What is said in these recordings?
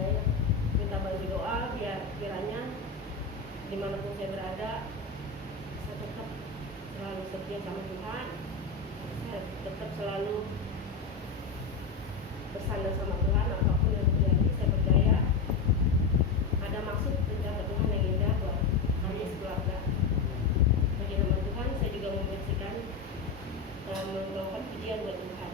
Saya minta bantu doa biar kiranya dimanapun saya berada, saya tetap selalu setia sama Tuhan. Saya tetap selalu bersandar sama Tuhan. Apapun yang terjadi, saya percaya ada maksud rencana Tuhan yang indah buat kami sekeluarga. Bagi nama Tuhan, saya juga menyaksikan dan melakukan pujian buat Tuhan.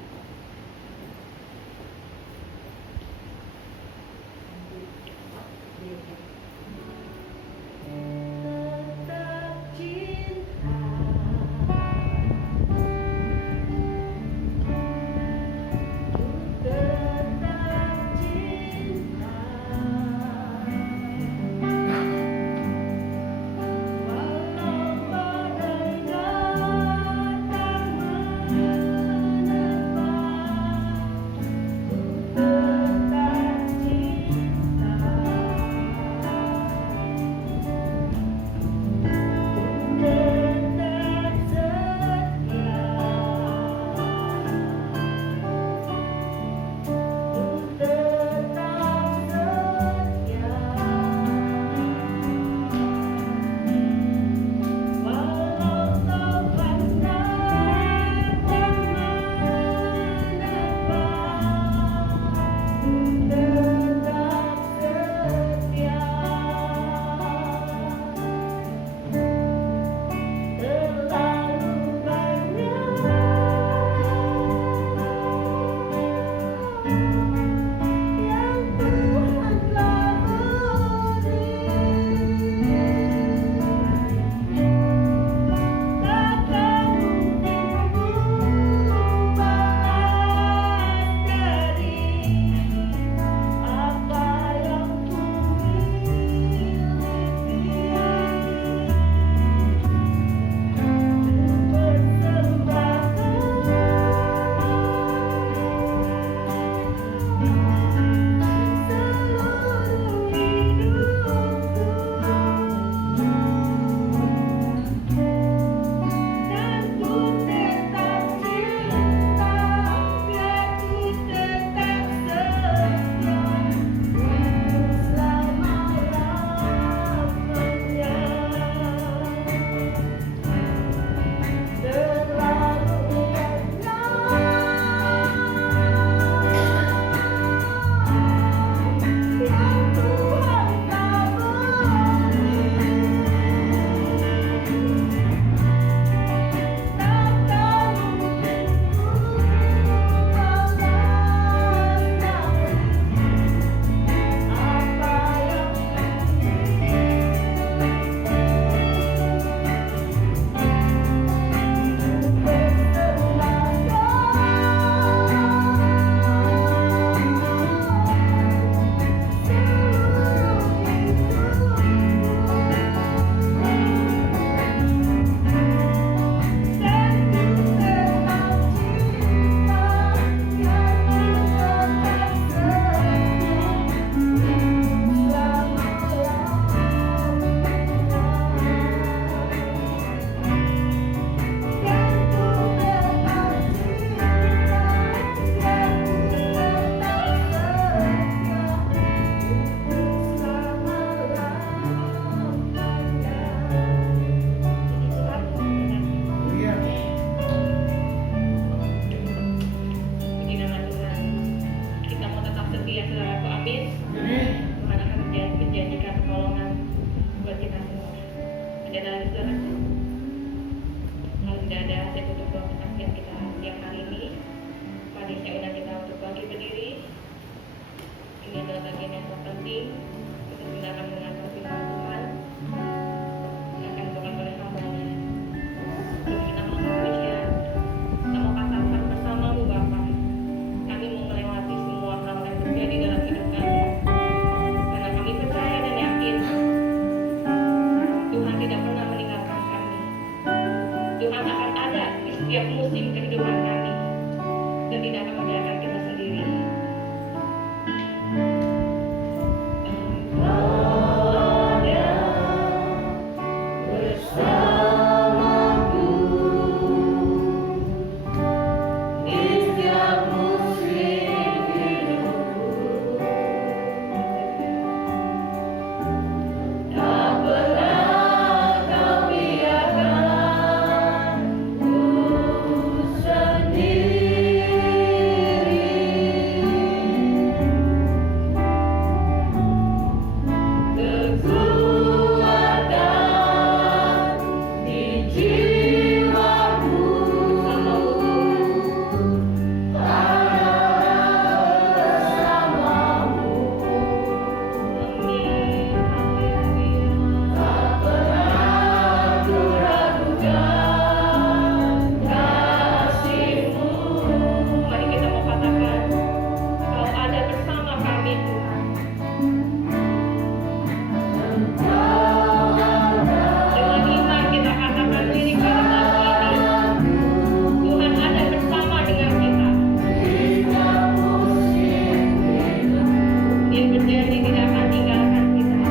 berjanji tidak akan tinggalkan kita.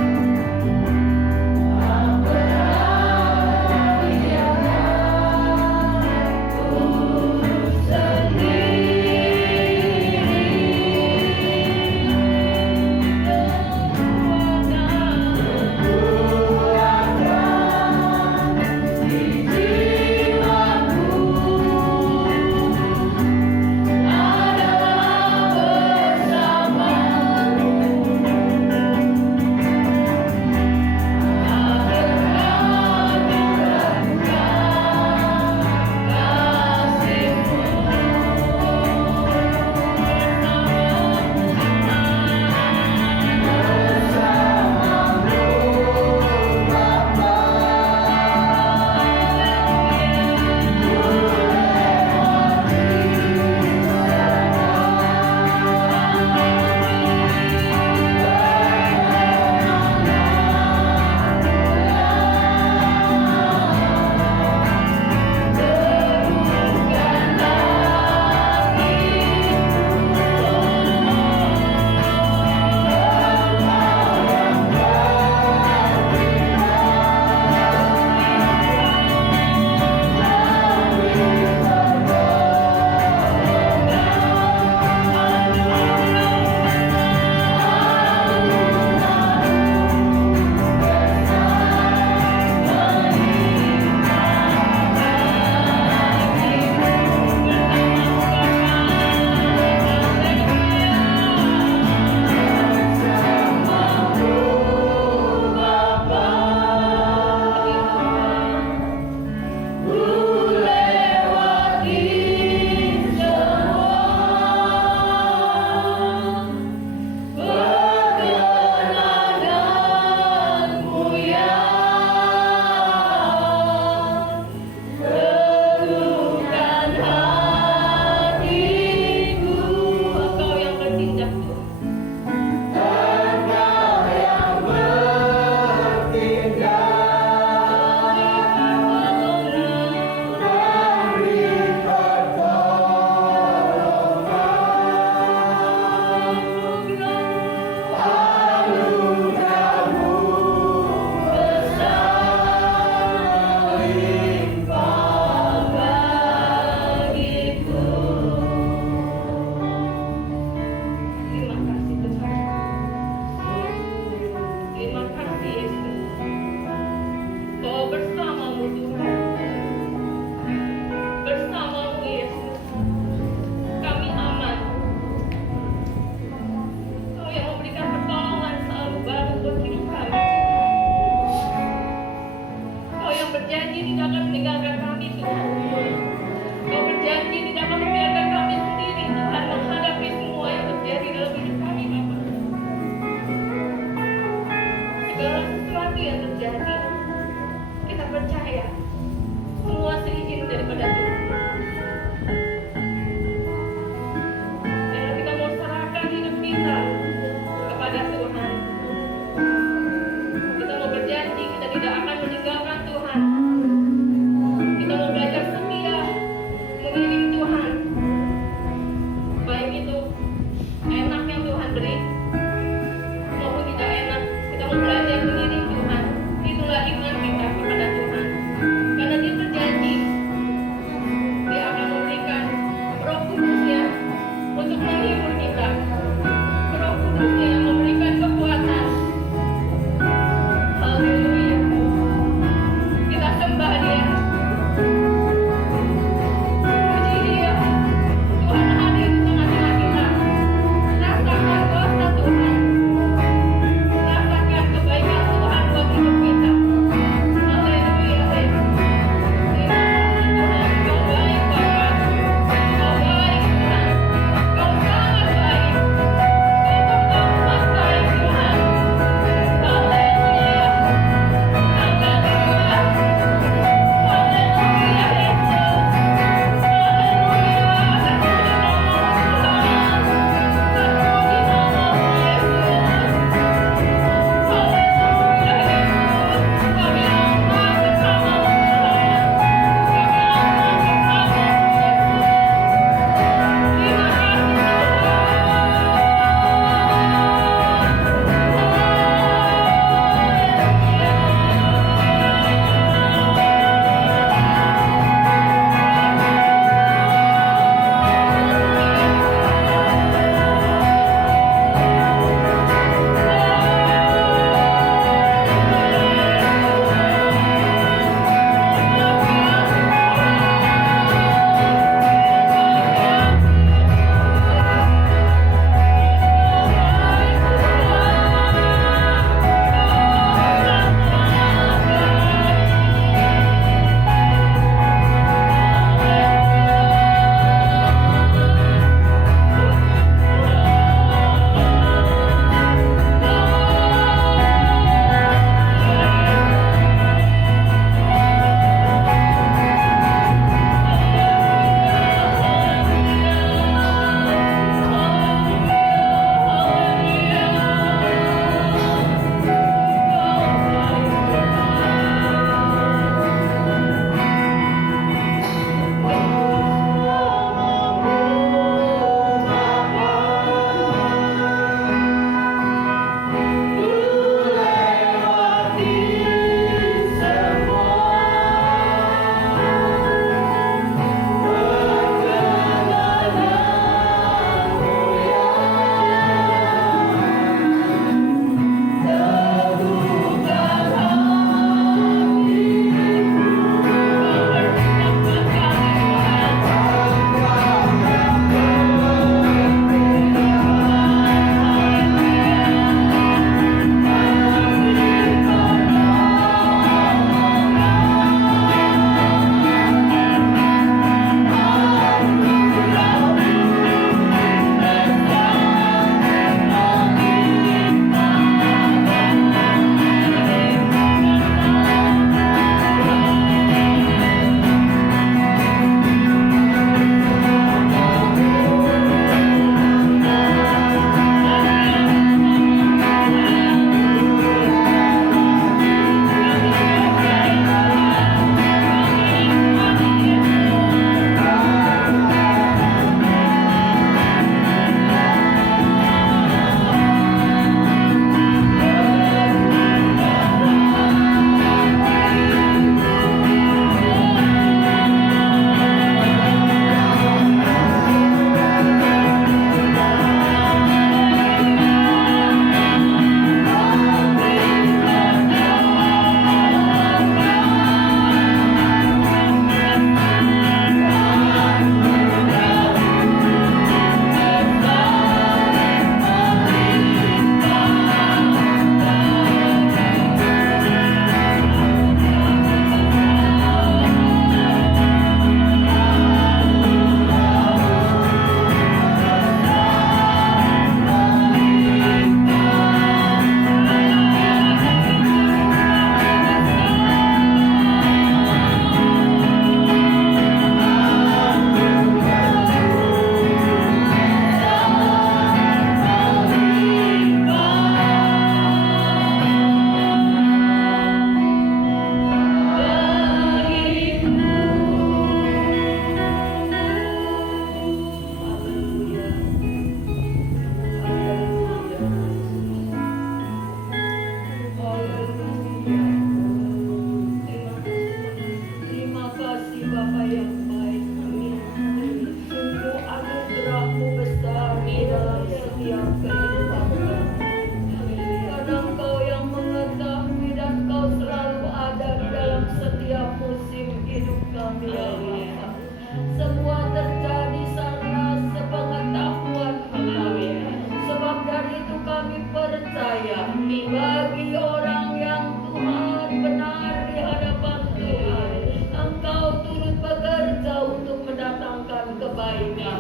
percaya bagi orang yang Tuhan benar di hadapan Tuhan, Engkau turut bekerja untuk mendatangkan kebaikan.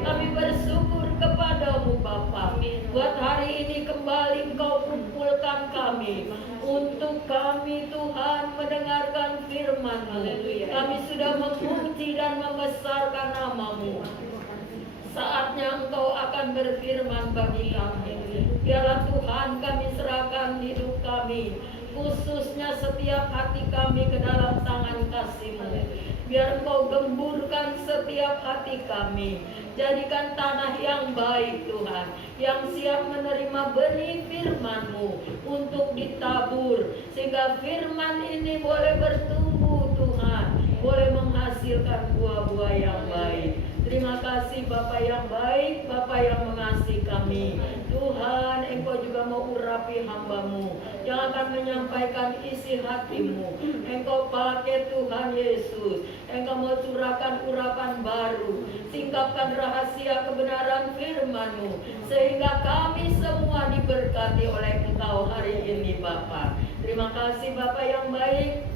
Kami bersyukur kepadamu Bapa, buat hari ini kembali Engkau kumpulkan kami untuk kami Tuhan mendengarkan firman-Mu. Kami sudah memuji dan membesarkan nama-Mu. Saatnya Engkau akan berfirman bagi kami. Biarlah Tuhan kami serahkan hidup kami, khususnya setiap hati kami ke dalam tangan kasih-Mu. Biar Engkau gemburkan setiap hati kami. Jadikan tanah yang baik Tuhan, yang siap menerima benih firman-Mu untuk ditabur, sehingga firman ini boleh bertumbuh Tuhan, boleh menghasilkan buah-buah yang baik. Terima kasih Bapa yang baik, Bapa yang mengasihi kami. Tuhan, Engkau juga mau urapi hamba-Mu yang akan menyampaikan isi hati-Mu. Engkau pakai Tuhan Yesus. Engkau mau curahkan urapan baru, singkapkan rahasia kebenaran firman-Mu, sehingga kami semua diberkati oleh Engkau hari ini Bapa. Terima kasih Bapa yang baik.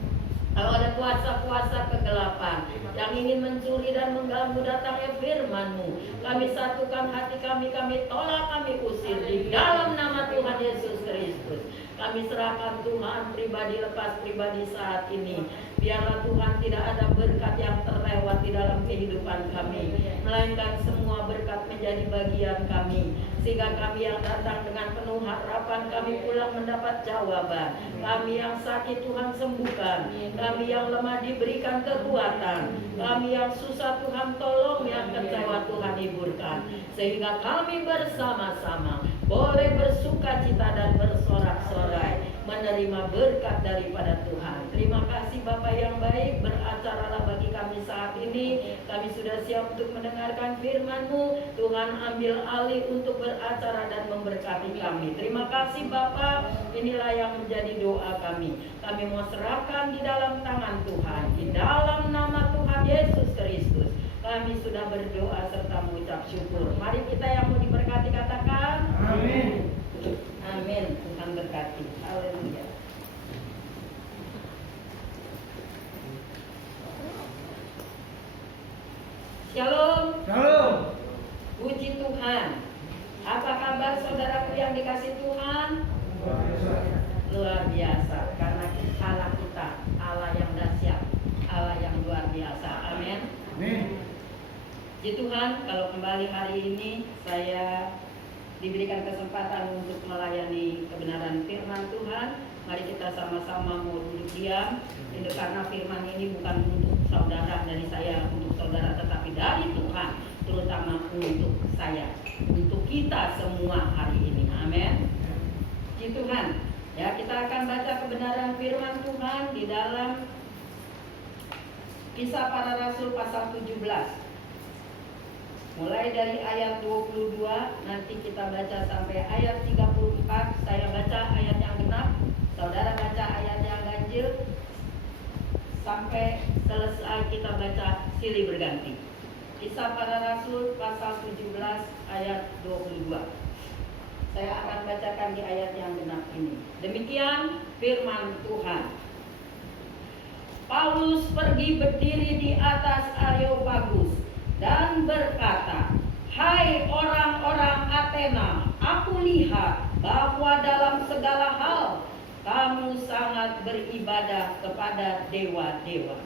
Kalau ada kuasa-kuasa kegelapan yang ingin mencuri dan mengganggu datangnya firman-Mu, kami satukan hati kami tolak, kami usir di dalam nama Tuhan Yesus Kristus. Kami serahkan Tuhan pribadi lepas pribadi saat ini. Biarlah Tuhan tidak ada berkat yang terlewat di dalam kehidupan kami, melainkan semua berkat menjadi bagian kami, sehingga kami yang datang dengan penuh harapan, kami pulang mendapat jawaban. Kami yang sakit Tuhan sembuhkan, kami yang lemah diberikan kekuatan, kami yang susah Tuhan tolong, yang kecewa Tuhan hiburkan, sehingga kami bersama-sama boleh bersuka cita dan bersorak-sorai menerima berkat daripada Tuhan. Terima kasih Bapa yang baik, beracaralah bagi kami saat ini. Kami sudah siap untuk mendengarkan firman-Mu. Tuhan ambil alih untuk beracara dan memberkati kami. Terima kasih Bapa, inilah yang menjadi doa kami. Kami mau serahkan di dalam tangan Tuhan, di dalam nama Tuhan Yesus Kristus. Kami sudah berdoa serta mengucap syukur. Mari kita yang mau diberkati katakan amin. Amin. Tuhan berkati. Haleluya. Shalom. Shalom. Puji Tuhan. Apa kabar saudaraku yang dikasih Tuhan? Luar biasa. Karena Allah kita, Allah yang dahsyat, Allah yang luar biasa. Amin. Amin. Puji Tuhan, kalau kembali hari ini saya diberikan kesempatan untuk melayani kebenaran firman Tuhan. Mari kita sama-sama mau duduk diam. Karena firman ini bukan untuk saudara, dari saya untuk saudara, tetapi dari Tuhan, terutama untuk saya, untuk kita semua hari ini. Amin. Puji Tuhan. Ya, kita akan baca kebenaran firman Tuhan di dalam Kisah Para Rasul pasal 17. Mulai dari ayat 22, nanti kita baca sampai ayat 34. Saya baca ayat yang genap, saudara baca ayat yang ganjil, sampai selesai kita baca silih berganti. Kisah Para Rasul pasal 17 ayat 22. Saya akan bacakan di ayat yang genap ini. Demikian firman Tuhan. Paulus pergi berdiri di atas Areopagus dan berkata, "Hai orang-orang Athena, aku lihat bahwa dalam segala hal kamu sangat beribadah kepada dewa-dewa."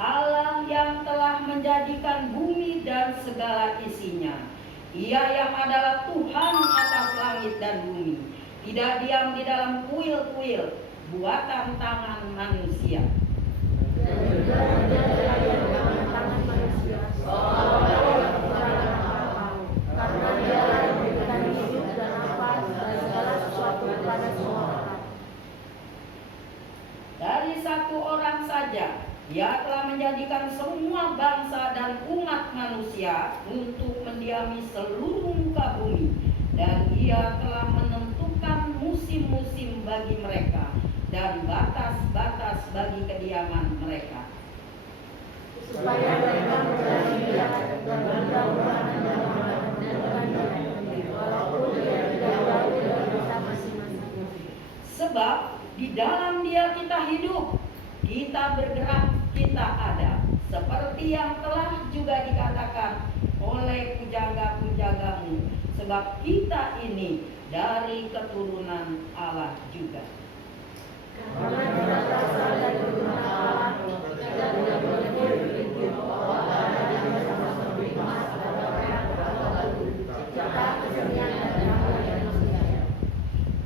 Allah yang telah menjadikan bumi dan segala isinya, Ia yang adalah Tuhan atas langit dan bumi, tidak diam di dalam kuil-kuil buatan tangan manusia. Karena Dia yang memberikan hidup dan nafas dan segala sesuatu kepada semua orang. Dari satu orang saja Ia telah menjadikan semua bangsa dan umat manusia untuk mendiami seluruh muka bumi. Dia telah menentukan musim-musim bagi mereka dan batas-batas bagi kediaman mereka. Supaya mereka menjadi dia dan berdaulatan dalam walaupun dia tidak tahu dari dosa masing-masing. Sebab di dalam Dia kita hidup, kita bergerak, kita ada. Seperti yang telah juga dikatakan oleh pujaga-pujagamu. Sebab kita ini dari keturunan Allah juga. Karena kita berasal dari keturunan Allah, kita tidak boleh berpikir bahwa ada yang bersama seperti emas atau perak atau batu, ciptaan kesenian dan drama yang manusia.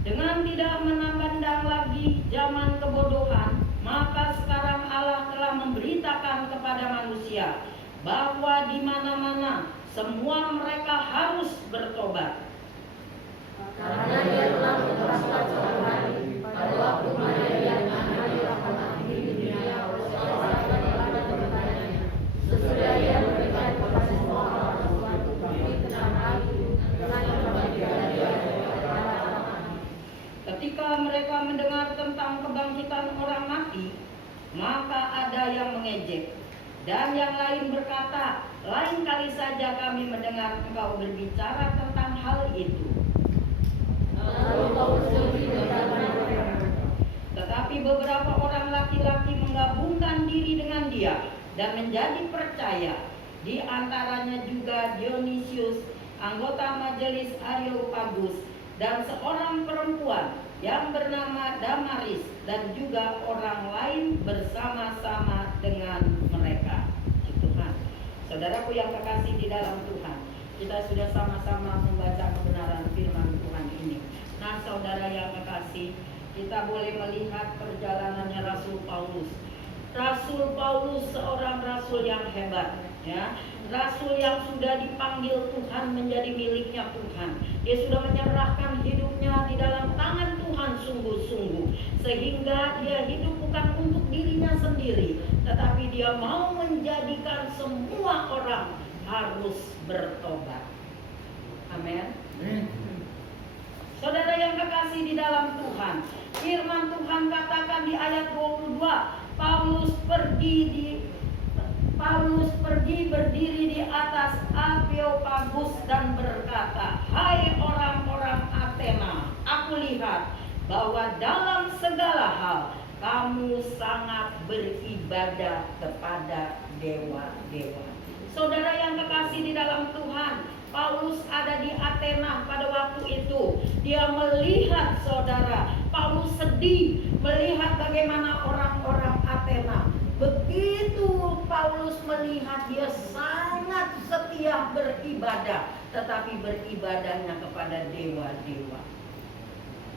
Dengan tidak memandang lagi zaman kebodohan, maka sekarang Allah telah memberitakan kepada manusia bahwa di mana-mana semua mereka harus bertobat. Karena dia telah menetapkan suatu hari pada waktu mana dia akan dilakukan di dunia oleh seorang yang telah kepadanya. Sesudah ia memberikan kepada semua orang suatu bukti tentang hal itu dengan kepastian dia Ketika mereka mendengar tentang kebangkitan orang mati, maka ada yang mengejek. Dan yang lain berkata, lain kali saja kami mendengar engkau berbicara tentang hal itu. Lalu Paulus pergi ke hadapan mereka. Tetapi beberapa orang laki-laki menggabungkan diri dengan dia dan menjadi percaya. Di antaranya juga Dionysius, anggota majelis Areopagus, dan seorang perempuan yang bernama Damaris, dan juga orang lain bersama-sama dengan mereka. Tuhan, saudaraku yang kekasih di dalam Tuhan, kita sudah sama-sama membaca kebenaran firman Tuhan ini. Nah, saudara yang kekasih, kita boleh melihat perjalanannya Rasul Paulus. Rasul Paulus seorang rasul yang hebat, ya. Rasul yang sudah dipanggil Tuhan menjadi miliknya Tuhan. Dia sudah menyerahkan hidupnya di dalam tangan Tuhan sungguh-sungguh, sehingga dia hidup bukan untuk dirinya sendiri, tetapi dia mau menjadikan semua orang harus bertobat. Amin. Saudara yang kekasih di dalam Tuhan, firman Tuhan katakan di ayat 22, Paulus pergi berdiri di atas Areopagus dan berkata, hai orang-orang Athena, aku lihat bahwa dalam segala hal kamu sangat beribadah kepada dewa-dewa. Saudara yang kekasih di dalam Tuhan, Paulus ada di Athena pada waktu itu. Dia melihat, saudara, Paulus sedih melihat bagaimana orang-orang Athena. Begitu Paulus melihat, dia sangat setia beribadah, tetapi beribadahnya kepada dewa-dewa.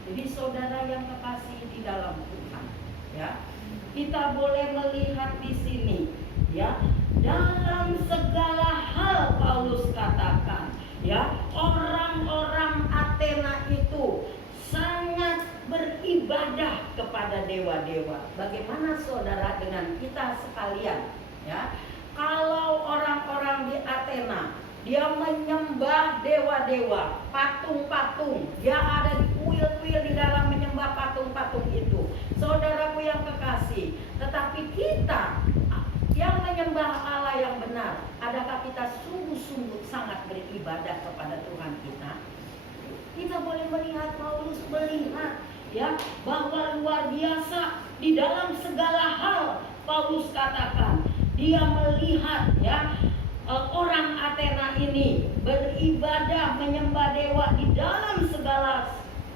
Jadi saudara yang kekasih di dalam Tuhan, ya, kita boleh melihat di sini, ya, dalam segala hal Paulus katakan, ya, orang-orang Athena itu sangat beribadah kepada dewa-dewa. Bagaimana saudara dengan kita sekalian, ya? Kalau orang-orang di Athena, dia menyembah dewa-dewa, patung-patung, dia ada di kuil-kuil di dalam menyembah patung-patung itu. Saudaraku yang kekasih, tetapi kita yang menyembah Allah yang benar, adakah kita sungguh-sungguh sangat beribadah kepada Tuhan kita? Kita boleh melihat, Paulus melihat, ya, bahwa luar biasa di dalam segala hal. Paulus katakan, dia melihat, ya, orang Athena ini beribadah menyembah dewa di dalam segala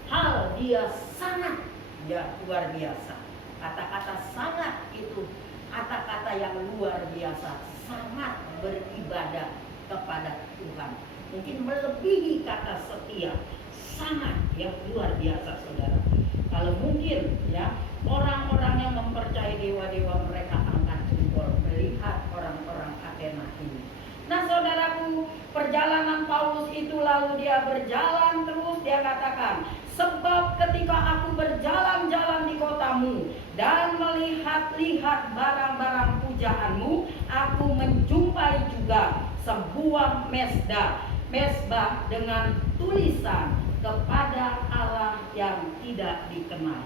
hal. Dia sangat, ya, luar biasa. Kata-kata sangat itu kata-kata yang luar biasa, sangat beribadah kepada Tuhan. Mungkin melebihi kata setia, sangat yang luar biasa, saudara. Kalau mungkin, ya, orang-orang yang mempercayai dewa-dewa, mereka angkat jempol melihat orang-orang Athena ini. Nah, saudaraku, perjalanan Paulus itu lalu dia berjalan terus. Dia katakan, sebab ketika aku berjalan-jalan di kotamu dan melihat-lihat barang-barang pujaanmu, aku menjumpai juga sebuah mesbah dengan tulisan kepada Allah yang tidak dikenal.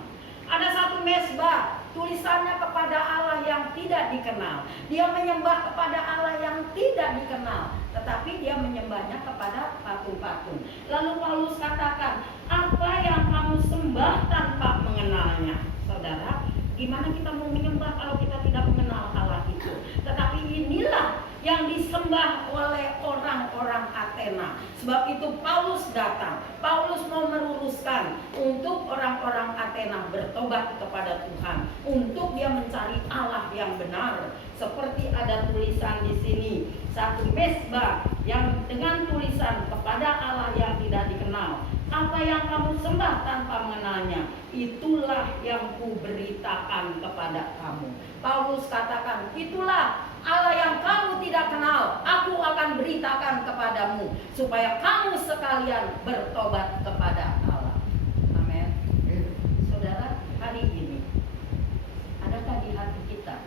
Ada satu mezbah, tulisannya kepada Allah yang tidak dikenal. Dia menyembah kepada Allah yang tidak dikenal, tetapi dia menyembahnya kepada patung-patung. Lalu Paulus katakan, apa yang kamu sembah tanpa mengenalnya? Saudara, gimana kita mau menyembah kalau kita tidak mengenal Allah itu? Tetapi inilah yang disembah oleh orang-orang Athena. Sebab itu Paulus datang. Paulus mau meluruskan untuk orang-orang Athena bertobat kepada Tuhan, untuk dia mencari Allah yang benar. Seperti ada tulisan di sini, satu mezbah yang dengan tulisan kepada Allah yang tidak dikenal. Apa yang kamu sembah tanpa mengenalnya, itulah yang kuberitakan kepada kamu. Paulus katakan, itulah Allah yang kamu tidak kenal, aku akan beritakan kepadamu, supaya kamu sekalian bertobat kepada Allah. Amin. Saudara, hari ini adakah di hati kita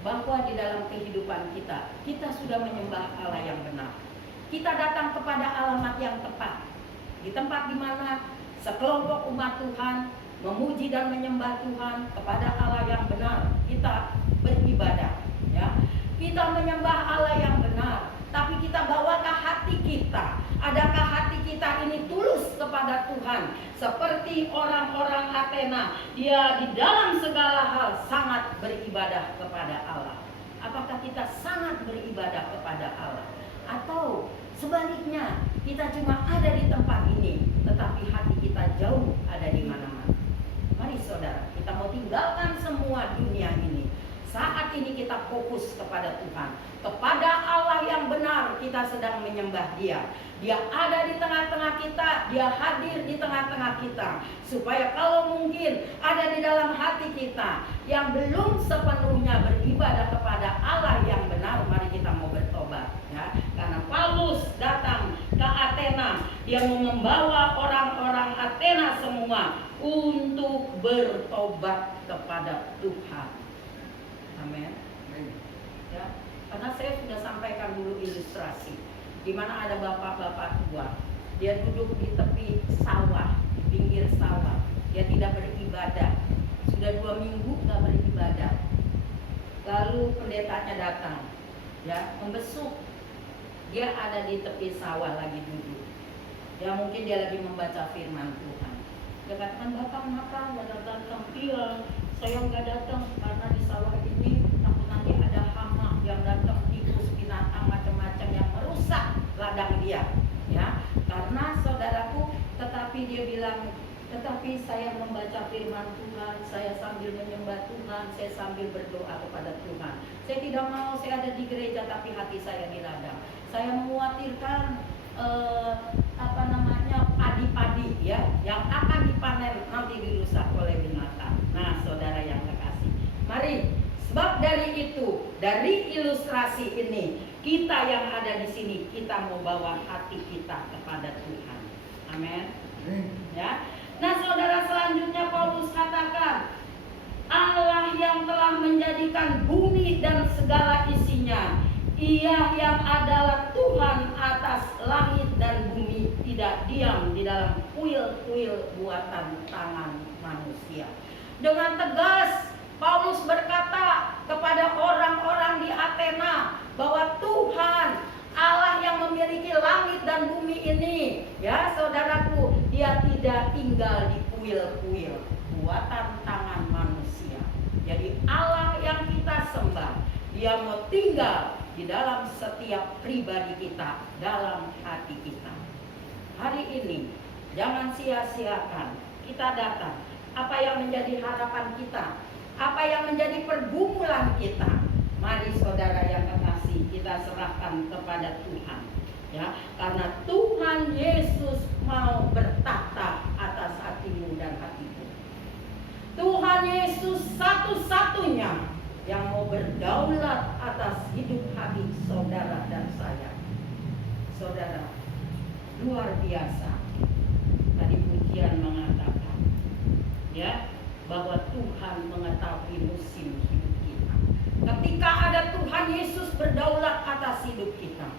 bahwa di dalam kehidupan kita, kita sudah menyembah Allah yang benar? Kita datang kepada alamat yang tepat, di tempat di mana sekelompok umat Tuhan memuji dan menyembah Tuhan kepada Allah yang benar. Kita beribadah, ya. Kita menyembah Allah yang benar, tapi kita bawakah hati kita? Adakah hati kita ini tulus kepada Tuhan? Seperti orang-orang Athena, dia di dalam segala hal sangat beribadah kepada Allah. Apakah kita sangat beribadah kepada Allah? Atau sebaliknya, kita cuma ada di tempat ini, tetapi hati kita jauh ada di mana-mana? Mari saudara, kita mau tinggalkan semua dunia ini. Saat ini kita fokus kepada Tuhan, kepada Allah yang benar. Kita sedang menyembah Dia. Dia ada di tengah-tengah kita, Dia hadir di tengah-tengah kita, supaya kalau mungkin ada di dalam hati kita yang belum sepenuhnya beribadah kepada Allah yang benar, mari kita mau bertobat, ya. Karena Paulus datang ke Athena, dia mau membawa orang-orang Athena semua untuk bertobat kepada Tuhan. Amin. Ya, karena saya sudah sampaikan dulu ilustrasi di mana ada bapak-bapak tua, dia duduk di tepi sawah, di pinggir sawah, dia tidak beribadah, sudah 2 minggu nggak beribadah. Lalu pendetanya datang, ya, membesuk. Dia ada di tepi sawah lagi duduk. Ya mungkin dia lagi membaca firman Tuhan. Dia katakan, Bapak kenapa nggak datang? Iya, saya nggak datang karena di sawah ini takut nanti ada hama yang datang, tikus, binatang macam-macam yang merusak ladang dia. Ya, karena saudaraku, tetapi dia bilang, tetapi saya membaca firman Tuhan, saya sambil menyembah Tuhan, saya sambil berdoa kepada Tuhan. Saya tidak mau saya ada di gereja tapi hati saya di ladang. Saya mengkhawatirkan padi-padi, ya, yang akan dipanen nanti dirusak oleh binatang. Nah, saudara yang terkasih, mari, sebab dari itu, dari ilustrasi ini, kita yang ada di sini, kita mau bawa hati kita kepada Tuhan. Amin. Ya. Nah, saudara, selanjutnya Paulus katakan, Allah yang telah menjadikan bumi dan segala isinya, Ia yang adalah Tuhan atas langit dan bumi, tidak diam di dalam kuil-kuil buatan tangan manusia. Dengan tegas Paulus berkata kepada orang-orang di Athena bahwa Tuhan Allah yang memiliki langit dan bumi ini, ya saudaraku, Dia tidak tinggal di kuil-kuil buatan tangan manusia. Jadi Allah yang kita sembah, Dia mau tinggal di dalam setiap pribadi kita, dalam hati kita. Hari ini jangan sia-siakan kita datang. Apa yang menjadi harapan kita, apa yang menjadi pergumulan kita, mari saudara yang kekasih, kita serahkan kepada Tuhan, ya. Karena Tuhan Yesus mau bertata atas hatimu dan hatiku. Tuhan Yesus satu-satunya yang mau berdaulat atas hidup hati saudara dan saya. Saudara, luar biasa. Tadi pujian mengatakan, ya, bahwa Tuhan mengetahui musim hidup kita. Ketika ada Tuhan Yesus berdaulat atas hidup kita,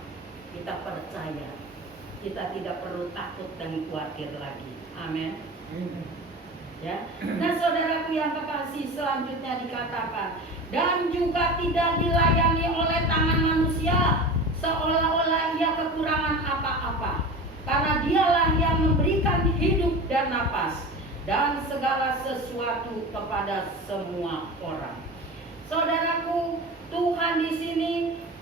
kita percaya. Kita tidak perlu takut dan khawatir lagi. Amin. Ya. Nah, saudaraku yang kekasih, selanjutnya dikatakan, dan juga tidak dilayani oleh tangan manusia seolah-olah ia kekurangan apa-apa, karena dialah yang memberikan hidup dan napas dan segala sesuatu kepada semua orang. Saudaraku, Tuhan di sini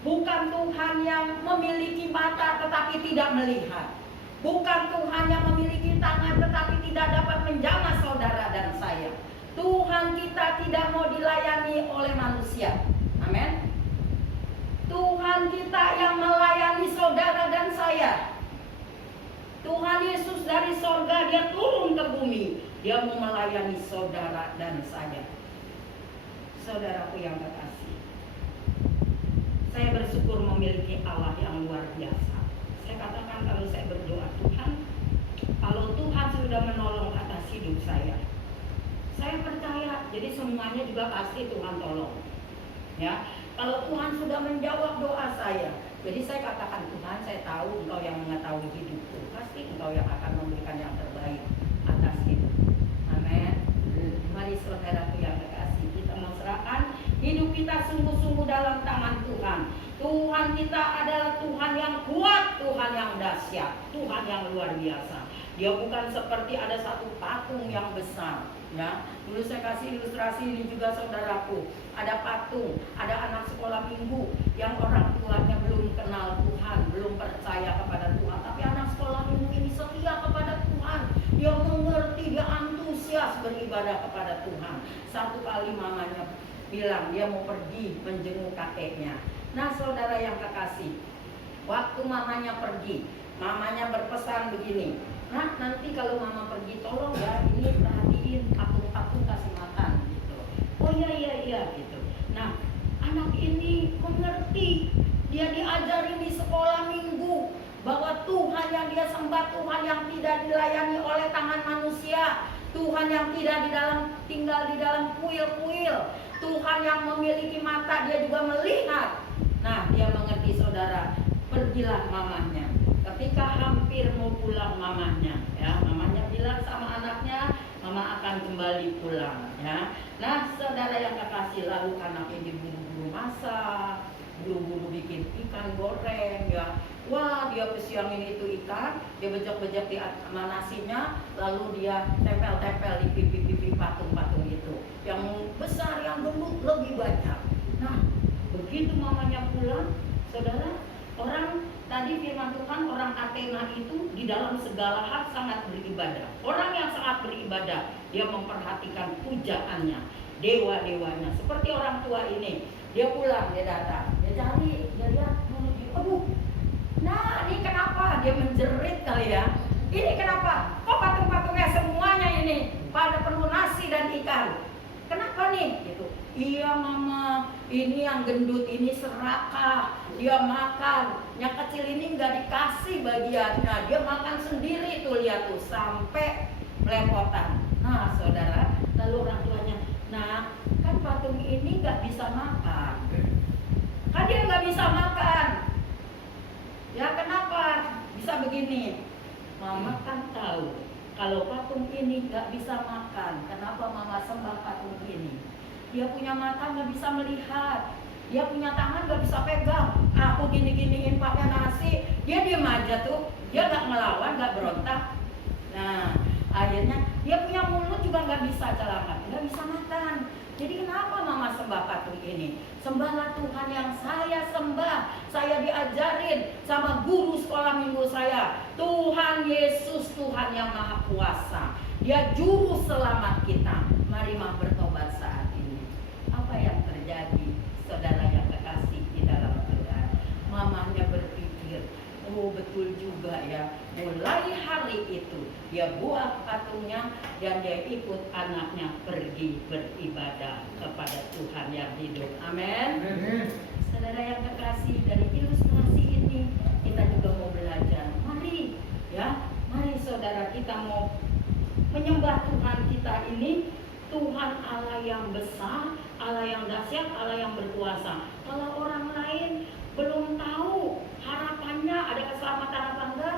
bukan Tuhan yang memiliki mata tetapi tidak melihat. Bukan Tuhan yang memiliki tangan tetapi tidak dapat menjamah saudara dan saya. Tuhan kita tidak mau dilayani oleh manusia. Amin. Tuhan kita yang melayani saudara dan saya. Tuhan Yesus dari sorga, dia turun ke bumi. Dia mau melayani saudara dan saya. Saudaraku yang kekasih, saya bersyukur memiliki Allah yang luar biasa. Saya katakan kalau saya berdoa, Tuhan, kalau Tuhan sudah menolong atas hidup saya percaya, jadi semuanya juga pasti Tuhan tolong. Ya, kalau Tuhan sudah menjawab doa saya, jadi saya katakan, Tuhan, saya tahu Engkau yang mengetahui hidupku, pasti Engkau yang akan memberikan yang terbaik atas hidup. Amin. Mari saudaraku yang kekasih, kita mau serahkan hidup kita sungguh-sungguh dalam tangan Tuhan. Tuhan kita adalah Tuhan yang kuat, Tuhan yang dahsyat, Tuhan yang luar biasa. Dia bukan seperti ada satu patung yang besar. Ya, dulu saya kasih ilustrasi ini juga saudaraku. Ada patung, ada anak sekolah minggu yang orang tuanya belum kenal Tuhan, belum percaya kepada Tuhan. Tapi anak sekolah minggu ini setia kepada Tuhan. Dia mengerti, dia antusias beribadah kepada Tuhan. Satu kali mamanya bilang dia mau pergi menjenguk kakeknya. Nah, saudara yang kekasih, waktu mamanya pergi, mamanya berpesan begini, nah nanti kalau mama pergi tolong ya ini perhatiin patung-patung kasih makan gitu. Oh iya gitu. Nah, anak ini mengerti, dia diajarin di sekolah minggu bahwa Tuhan yang dia sembah, Tuhan yang tidak dilayani oleh tangan manusia, Tuhan yang tidak tinggal di dalam kuil-kuil, Tuhan yang memiliki mata, dia juga melihat. Nah, dia mengerti saudara. Pergilah mamanya. Ketika hampir mau pulang mamanya, ya, mamanya bilang sama anaknya, mama akan kembali pulang, ya. Nah, saudara yang kekasih, lalu anaknya diburu-buru masak, buru-buru bikin ikan goreng, ya. Wah, dia pesiangin itu ikan, dia bejak-bejak di nasinya, lalu dia tempel-tempel di pipi-pipi patung-patung itu. Yang besar, yang gendut lebih banyak. Nah, begitu mamanya pulang, saudara, orang tadi firman Tuhan, orang Athena itu di dalam segala hal sangat beribadah. Orang yang sangat beribadah, dia memperhatikan pujaannya, dewa-dewanya. Seperti orang tua ini, dia pulang, dia datang, dia cari, dia lihat, aduh, nah ini kenapa? Dia menjerit kali ya. Ini kenapa? Kok patung-patungnya semuanya ini pada perlu nasi dan ikan? Kenapa nih? Gitu. Iya mama, ini yang gendut ini serakah, dia makan. Yang kecil ini nggak dikasih bagiannya, dia makan sendiri tuh, lihat tuh sampai melepotan. Nah saudara, lalu orang tuanya, nah kan patung ini nggak bisa makan, kan dia nggak bisa makan. Ya kenapa bisa begini? Mama kan tahu kalau patung ini nggak bisa makan, kenapa mama sembah patung ini? Dia punya mata nggak bisa melihat, dia punya tangan nggak bisa pegang. Aku gini-giniin pakai nasi, dia diem aja tuh, dia nggak ngelawan, nggak berontak. Nah akhirnya dia punya mulut juga nggak bisa celana, nggak bisa makan. Jadi kenapa mama sembah patung ini? Sembahlah Tuhan yang saya sembah. Saya diajarin sama guru sekolah minggu saya, Tuhan Yesus, Tuhan yang Maha Kuasa. Dia juru selamat kita. Mari mah bertobat saat ini. Apa yang terjadi, saudara yang kekasih di dalam Tuhan? Mamanya berpikir, oh betul juga ya. Mulai hari itu dia buang patungnya dan dia ikut anaknya pergi beribadah kepada Tuhan yang hidup. Amin. Saudara yang kekasih, dari ilustrasi ini kita juga mau belajar. Mari ya, mari saudara, kita mau menyembah Tuhan kita ini. Tuhan Allah yang besar, Allah yang dahsyat, Allah yang berkuasa. Kalau orang lain belum tahu harapannya ada keselamatan apa enggak?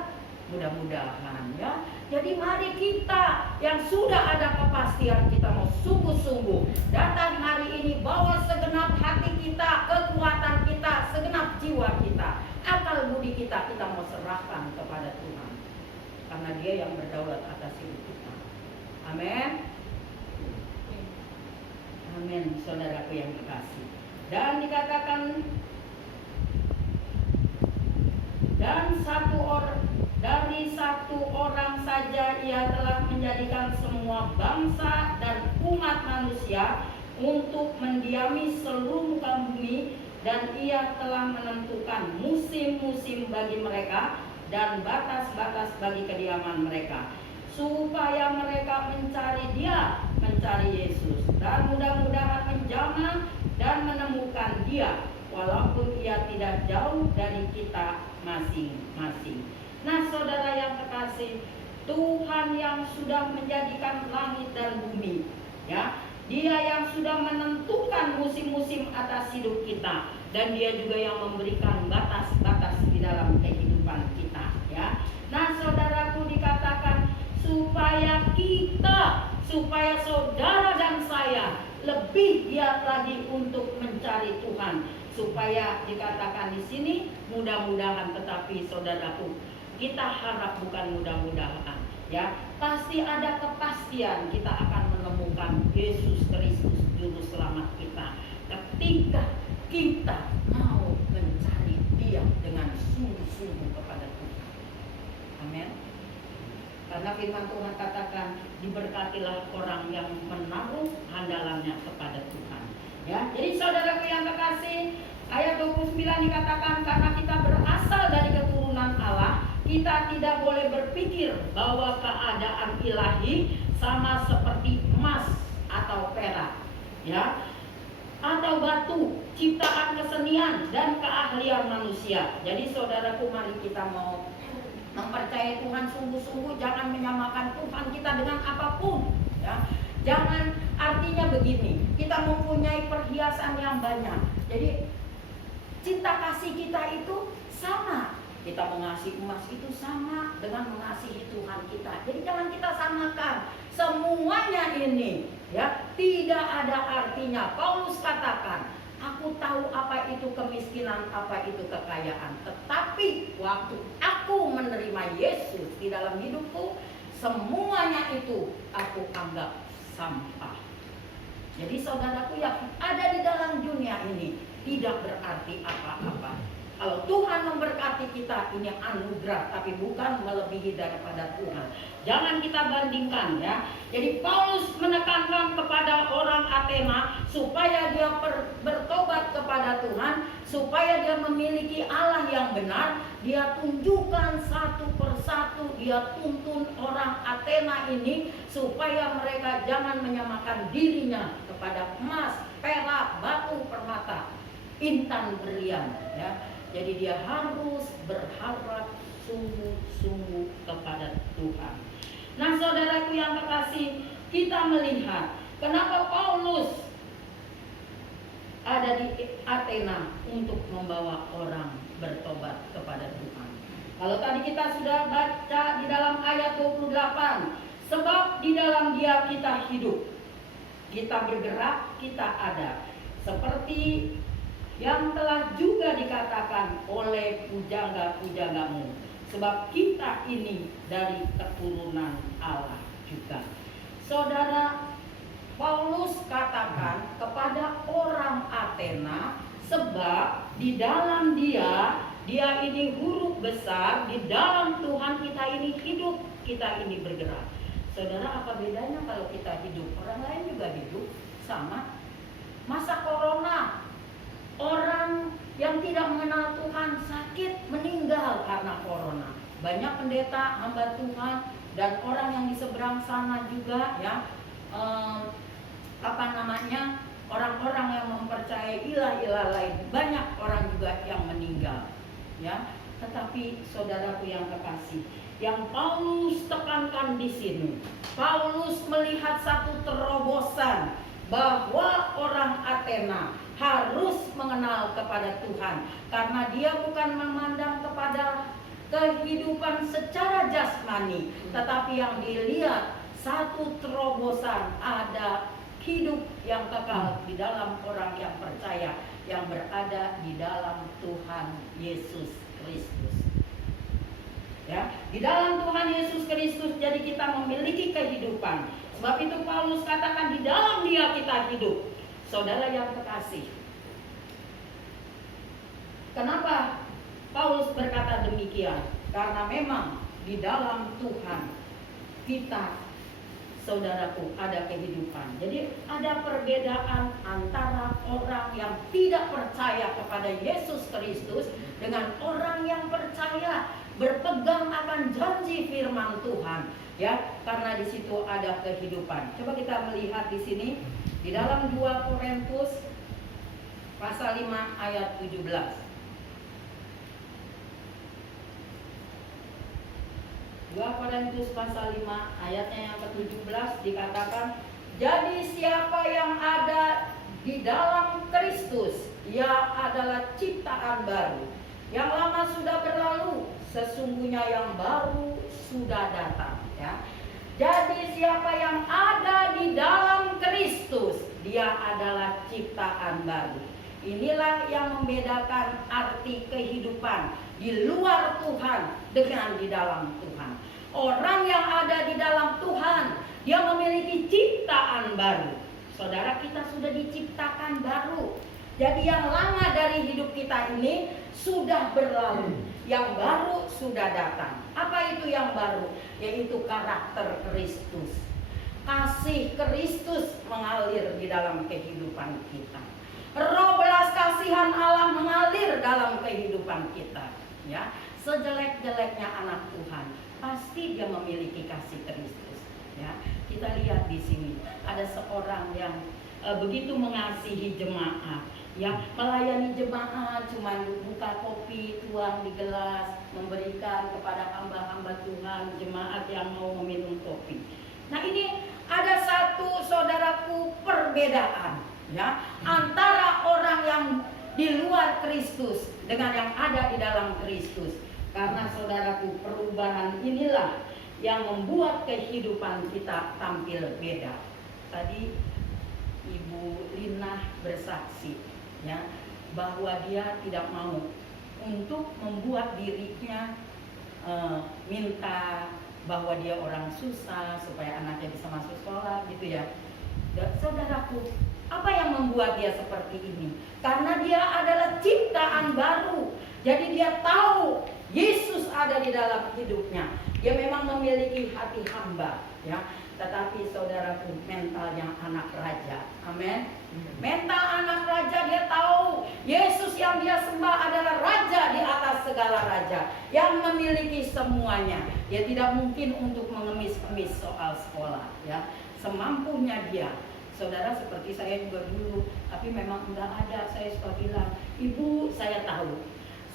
Mudah-mudahan ya. Jadi mari kita yang sudah ada kepastian, kita mau sungguh-sungguh datang hari ini, bawa segenap hati kita, kekuatan kita, segenap jiwa kita, akal budi kita mau serahkan kepada Tuhan. Karena Dia yang berdaulat atas hidup kita. Amin. Amin, saudaraku yang dikasih. Dan dikatakan, dari satu orang saja Ia telah menjadikan semua bangsa dan umat manusia untuk mendiami seluruh muka bumi, dan Ia telah menentukan musim-musim bagi mereka dan batas-batas bagi kediaman mereka, supaya mereka mencari Dia, mencari Yesus, dan mudah-mudahan menjamah dan menemukan Dia, walaupun Ia tidak jauh dari kita masing-masing. Nah, saudara yang kekasih, Tuhan yang sudah menjadikan langit dan bumi, ya, Dia yang sudah menentukan musim-musim atas hidup kita, dan Dia juga yang memberikan batas-batas di dalam kehidupan kita, ya. Nah, saudaraku, dikatakan supaya saudara dan saya lebih giat lagi untuk mencari Tuhan, supaya dikatakan di sini mudah-mudahan, tetapi saudaraku, kita harap bukan mudah-mudahan, ya, pasti ada kepastian kita akan menemukan Yesus Kristus juru selamat kita ketika kita mau mencari Dia dengan sungguh-sungguh kepada Tuhan. Amin. Karena firman Tuhan katakan, diberkatilah orang yang menaruh andalannya kepada Tuhan. Ya, jadi saudaraku yang kekasih, ayat 29 dikatakan, karena kita berasal dari keturunan Allah, kita tidak boleh berpikir bahwa keadaan ilahi sama seperti emas atau perak, ya, atau batu, ciptaan kesenian dan keahlian manusia. Jadi saudaraku, mari kita mau mempercayai Tuhan sungguh-sungguh, jangan menyamakan Tuhan kita dengan apapun, ya. Jangan, artinya begini, kita mempunyai perhiasan yang banyak, jadi cinta kasih kita itu sama. Kita mengasihi emas itu sama dengan mengasihi Tuhan kita. Jadi jangan kita samakan semuanya ini, ya, tidak ada artinya. Paulus katakan, aku tahu apa itu kemiskinan, apa itu kekayaan, tetapi waktu aku menerima Yesus di dalam hidupku, semuanya itu aku anggap sampah. Jadi saudaraku yang ada di dalam dunia ini tidak berarti apa-apa. Kalau Tuhan memberkati kita, ini anugerah, tapi bukan melebihi daripada Tuhan. Jangan kita bandingkan, ya. Jadi Paulus menekankan kepada orang Athena supaya dia bertobat kepada Tuhan, supaya dia memiliki Allah yang benar. Dia tunjukkan satu persatu, dia tuntun orang Athena ini supaya mereka jangan menyamakan dirinya kepada emas, perak, batu, permata, intan, berlian, ya. Jadi dia harus berharap sungguh-sungguh kepada Tuhan. Nah, saudaraku yang kekasih, kita melihat kenapa Paulus ada di Athena untuk membawa orang bertobat kepada Tuhan. Kalau tadi kita sudah baca di dalam ayat 28, sebab di dalam Dia kita hidup, kita bergerak, kita ada, seperti yang telah juga dikatakan oleh pujangga-pujanggamu, sebab kita ini dari keturunan Allah juga. Saudara, Paulus katakan kepada orang Athena, sebab di dalam Dia ini huruf besar, di dalam Tuhan kita ini hidup, kita ini bergerak. Saudara, apa bedanya kalau kita hidup? Orang lain juga hidup, sama. Masa corona, orang yang tidak mengenal Tuhan sakit, meninggal karena corona. Banyak pendeta, hamba Tuhan, dan orang yang di seberang sana juga, ya, orang-orang yang mempercayai ilah-ilah lain. Banyak orang juga yang meninggal, ya. Tetapi saudaraku yang kekasih, yang Paulus tekankan di sini, Paulus melihat satu terobosan bahwa orang Athena harus mengenal kepada Tuhan, karena dia bukan memandang kepada kehidupan secara jasmani, tetapi yang dilihat satu terobosan, ada hidup yang kekal di dalam orang yang percaya, yang berada di dalam Tuhan Yesus Kristus. Ya, di dalam Tuhan Yesus Kristus jadi kita memiliki kehidupan. Sebab itu Paulus katakan di dalam Dia kita hidup. Saudara yang kekasih, kenapa Paulus berkata demikian? Karena memang di dalam Tuhan kita, saudaraku, ada kehidupan. Jadi ada perbedaan antara orang yang tidak percaya kepada Yesus Kristus dengan orang yang percaya, berpegang akan janji firman Tuhan, ya, karena di situ ada kehidupan. Coba kita melihat di sini di dalam 2 Korintus pasal 5 ayat 17. 2 Korintus pasal 5 ayatnya yang ke-17 dikatakan, jadi siapa yang ada di dalam Kristus, ia adalah ciptaan baru. Yang lama sudah berlalu, sesungguhnya yang baru sudah datang, ya. Jadi siapa yang ada di dalam Kristus, dia adalah ciptaan baru. Inilah yang membedakan arti kehidupan di luar Tuhan dengan di dalam Tuhan. Orang yang ada di dalam Tuhan, dia memiliki ciptaan baru. Saudara, kita sudah diciptakan baru. Jadi yang lama dari hidup kita ini sudah berlalu, yang baru sudah datang. Apa itu yang baru? Yaitu karakter Kristus. Kasih Kristus mengalir di dalam kehidupan kita. Roh belas kasihan Allah mengalir dalam kehidupan kita, ya. Sejelek-jeleknya anak Tuhan, pasti dia memiliki kasih Kristus, ya. Kita lihat di sini ada seorang yang begitu mengasihi jemaat, ya, melayani jemaat, cuma buka kopi, tuang di gelas, memberikan kepada hamba-hamba Tuhan, jemaat yang mau meminum kopi. Nah, ini ada satu, saudaraku, perbedaan, ya, antara orang yang di luar Kristus dengan yang ada di dalam Kristus. Karena saudaraku, perubahan inilah yang membuat kehidupan kita tampil beda. Tadi Ibu Lina bersaksi, ya, bahwa dia tidak mau untuk membuat dirinya minta bahwa dia orang susah supaya anaknya bisa masuk sekolah, gitu ya. Saudaraku, apa yang membuat dia seperti ini? Karena dia adalah ciptaan baru. Jadi dia tahu Yesus ada di dalam hidupnya. Dia memang memiliki hati hamba, ya. Tetapi saudaraku, mentalnya anak raja. Amin. Mental anak raja, dia tahu Yesus yang dia sembah adalah raja di atas segala raja, yang memiliki semuanya. Dia tidak mungkin untuk mengemis-emis soal sekolah, ya. Semampunya dia. Saudara, seperti saya juga dulu, tapi memang enggak ada. Saya suka bilang, Ibu, saya tahu.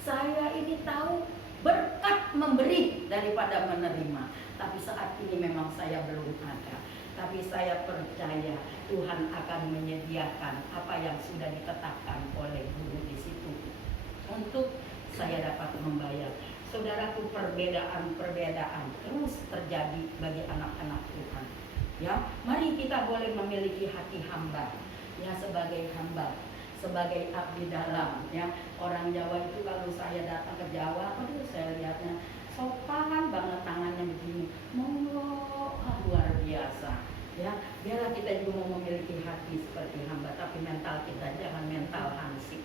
Saya ini tahu berkat memberi daripada menerima. Tapi saat ini memang saya belum ada. Tapi saya percaya Tuhan akan menyediakan apa yang sudah ditetapkan oleh guru di situ untuk saya dapat membayar. Saudaraku, perbedaan terus terjadi bagi anak-anak Tuhan. Ya, mari kita boleh memiliki hati hamba, ya, sebagai hamba, sebagai abdi dalam, ya. Orang Jawa itu kalau saya datang ke Jawa, aduh, saya lihatnya sopan banget, tangannya begini, monggo, luar biasa, ya. Biarlah kita juga mau memiliki hati seperti hamba, tapi mental kita jangan mental hansip,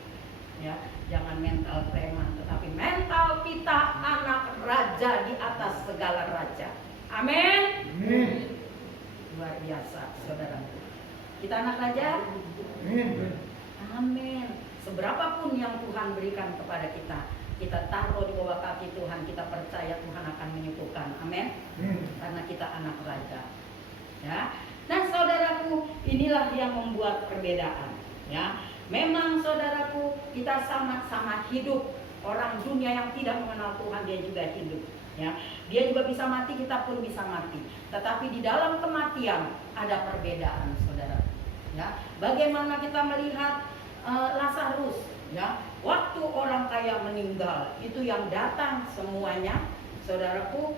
ya, jangan mental preman, tetapi mental kita anak raja di atas segala raja. Amin. Luar biasa, saudara. Kita anak raja. Amin. Seberapapun yang Tuhan berikan kepada kita, kita taruh di bawah kaki Tuhan, kita percaya Tuhan akan menyembuhkan. Amin. Karena kita anak raja, ya. Nah, saudaraku, inilah yang membuat perbedaan, ya. Memang saudaraku, kita sama-sama hidup. Orang dunia yang tidak mengenal Tuhan, dia juga hidup, ya. Dia juga bisa mati, kita pun bisa mati. Tetapi di dalam kematian ada perbedaan, saudara, ya. Bagaimana kita melihat Lazarus, ya, waktu orang kaya meninggal, itu yang datang semuanya, saudaraku,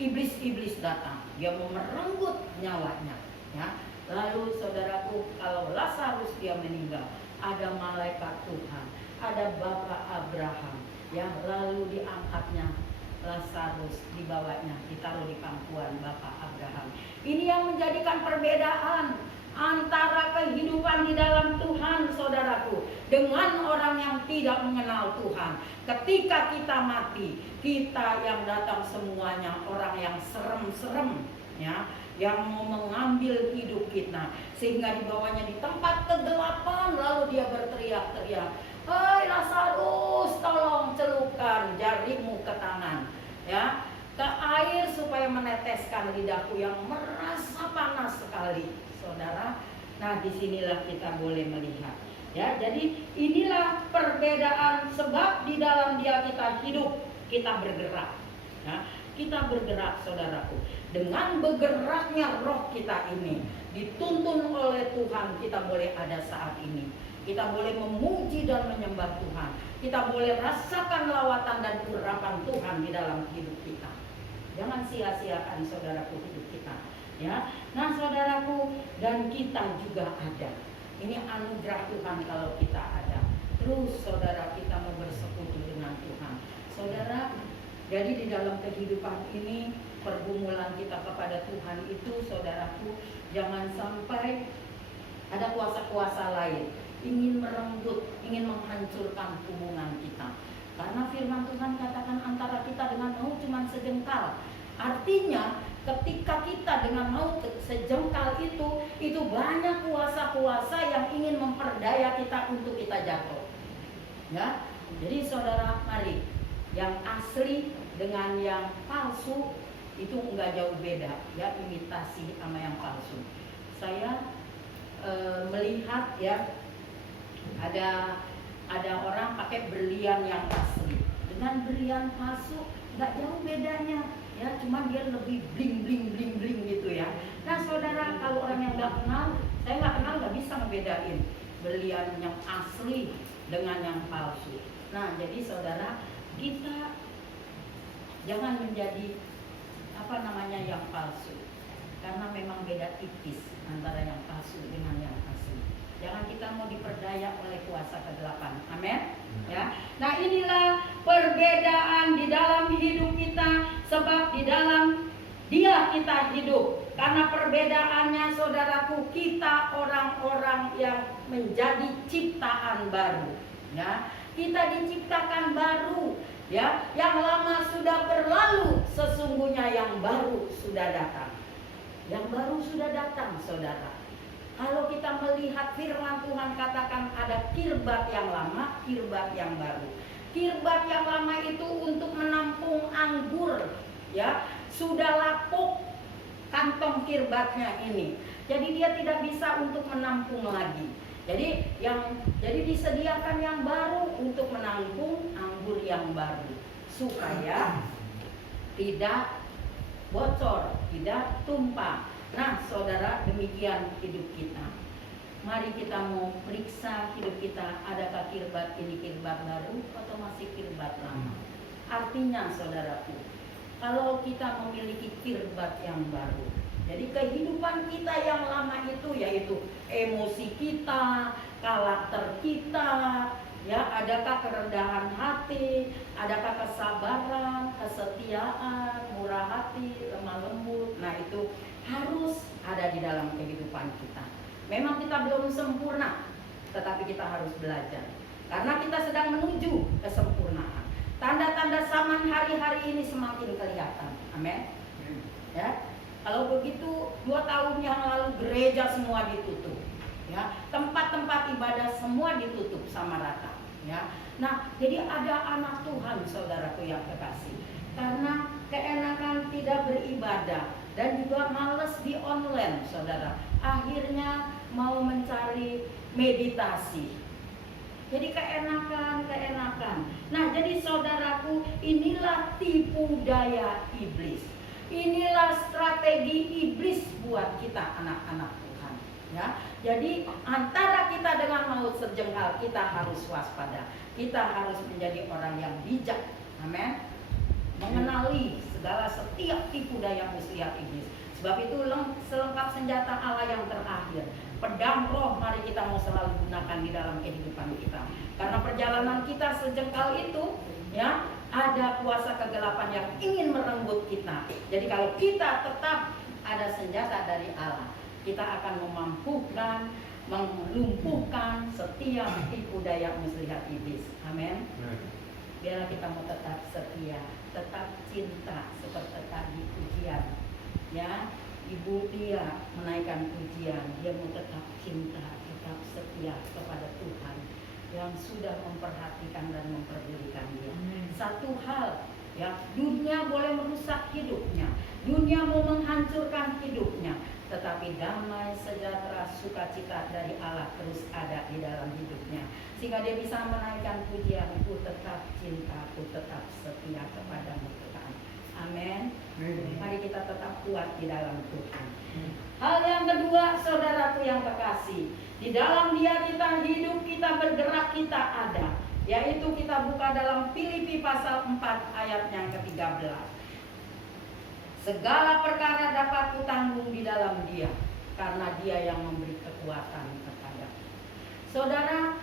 iblis-iblis datang. Dia mau merenggut nyawanya, ya. Lalu saudaraku, kalau Lazarus dia meninggal, ada malaikat Tuhan, ada Bapak Abraham, ya. Lalu diangkatnya Lazarus, dibawanya, ditaruh di pangkuan Bapak Abraham. Ini yang menjadikan perbedaan antara kehidupan di dalam Tuhan, saudaraku, dengan orang yang tidak mengenal Tuhan. Ketika kita mati, kita yang datang semuanya orang yang serem-serem, ya, yang mau mengambil hidup kita, sehingga dibawanya di tempat kegelapan. Lalu dia berteriak-teriak, "Hai Lazarus, tolong celupkan jarimu ke tangan, ya, ke air supaya meneteskan lidahku yang merasa panas sekali." Saudara, nah disinilah kita boleh melihat, ya. Jadi inilah perbedaan, sebab di dalam Dia kita hidup, kita bergerak, ya. Kita bergerak, saudaraku. Dengan bergeraknya roh kita ini, dituntun oleh Tuhan, kita boleh ada saat ini. Kita boleh memuji dan menyembah Tuhan. Kita boleh rasakan lawatan dan urapan Tuhan di dalam hidup kita. Jangan sia-siakan, saudaraku, hidup kita, ya. Nah, saudaraku, dan kita juga ada. Ini anugerah Tuhan kalau kita ada. Terus saudara, kita mau bersekutu dengan Tuhan. Saudara, jadi di dalam kehidupan ini, pergumulan kita kepada Tuhan itu, saudaraku, jangan sampai ada kuasa-kuasa lain ingin merenggut, ingin menghancurkan hubungan kita. Karena firman Tuhan katakan antara kita dengan maut cuma sejengkal. Artinya ketika kita dengan maut sejengkal itu banyak kuasa-kuasa yang ingin memperdaya kita untuk kita jatuh, ya. Jadi saudara, mari, yang asli dengan yang palsu itu enggak jauh beda, ya, imitasi sama yang palsu. Saya melihat, ya, ada orang pakai berlian yang asli dengan berlian palsu, enggak jauh bedanya, ya, cuma dia lebih bling bling bling bling gitu, ya. Nah, saudara, kalau orang yang nggak kenal, saya nggak kenal, nggak bisa ngebedain berlian yang asli dengan yang palsu. Nah, jadi saudara, kita jangan menjadi yang palsu, karena memang beda tipis antara yang palsu dengan yang asli. Jangan kita mau diperdaya oleh kuasa kegelapan. Amin. Ya. Nah, inilah perbedaan di dalam hidup kita, sebab di dalam Dia kita hidup. Karena perbedaannya, saudaraku, kita orang-orang yang menjadi ciptaan baru. Ya, kita diciptakan baru. Ya, yang lama sudah berlalu, sesungguhnya yang baru sudah datang. Yang baru sudah datang, saudara. Kalau kita melihat firman Tuhan katakan ada kirbat yang lama, kirbat yang baru. Kirbat yang lama itu untuk menampung anggur, ya, sudah lapuk kantong kirbatnya ini. Jadi dia tidak bisa untuk menampung lagi. Jadi disediakan yang baru untuk menampung anggur yang baru, supaya tidak bocor, tidak tumpah. Nah, saudara, demikian hidup kita. Mari kita mau periksa hidup kita, adakah kirbat ini kirbat baru atau masih kirbat lama. Artinya, saudaraku, kalau kita memiliki kirbat yang baru, jadi kehidupan kita yang lama itu yaitu emosi kita, karakter kita, ya, adakah kerendahan hati, adakah kesabaran, kesetiaan, murah hati, lemah lembut. Nah, itu harus ada di dalam kehidupan kita. Memang kita belum sempurna, tetapi kita harus belajar. Karena kita sedang menuju kesempurnaan. Tanda-tanda zaman hari-hari ini semakin kelihatan. Amin. Ya. Kalau begitu, 2 tahun yang lalu gereja semua ditutup. Ya, tempat-tempat ibadah semua ditutup sama rata. Ya. Nah, jadi ada anak Tuhan, saudaraku yang kekasih. Karena keenakan tidak beribadah dan juga malas di online, saudara. Akhirnya mau mencari meditasi. Jadi keenakan. Nah, jadi saudaraku, inilah tipu daya iblis. Inilah strategi iblis buat kita anak-anak Tuhan. Ya, jadi antara kita dengan maut sejengkal, kita harus waspada. Kita harus menjadi orang yang bijak. Amin. Mengenali segala setiap tipu daya muslihat iblis. Sebab itu selengkap senjata Allah yang terakhir, pedang roh, mari kita mau selalu gunakan di dalam kehidupan kita. Karena perjalanan kita sejengkal itu, ya, ada kuasa kegelapan yang ingin merenggut kita. Jadi kalau kita tetap ada senjata dari Allah, kita akan memampukan, melumpuhkan setiap tipu daya muslihat iblis. Amin. Biarlah kita mau tetap setia, tetap cinta seperti tadi ujian. Ya, Ibu dia menaikkan ujian, dia mau tetap cinta, tetap setia kepada Tuhan yang sudah memperhatikan dan memperdulikan dia. Satu hal, ya, dunia boleh merusak hidupnya, dunia mau menghancurkan hidupnya, tetapi damai, sejahtera, sukacita dari Allah terus ada di dalam hidupnya, sehingga dia bisa menaikkan pujian, ku tetap cinta, ku tetap setia kepadamu Tuhan. Amin. Mari kita tetap kuat di dalam Tuhan. Hal yang kedua, saudaraku yang kekasih, di dalam Dia kita hidup, kita bergerak, kita ada. Yaitu kita buka dalam Filipi pasal 4 ayat yang ke-13. Segala perkara dapat kutanggung di dalam Dia, karena Dia yang memberi kekuatan kepada. Saudara,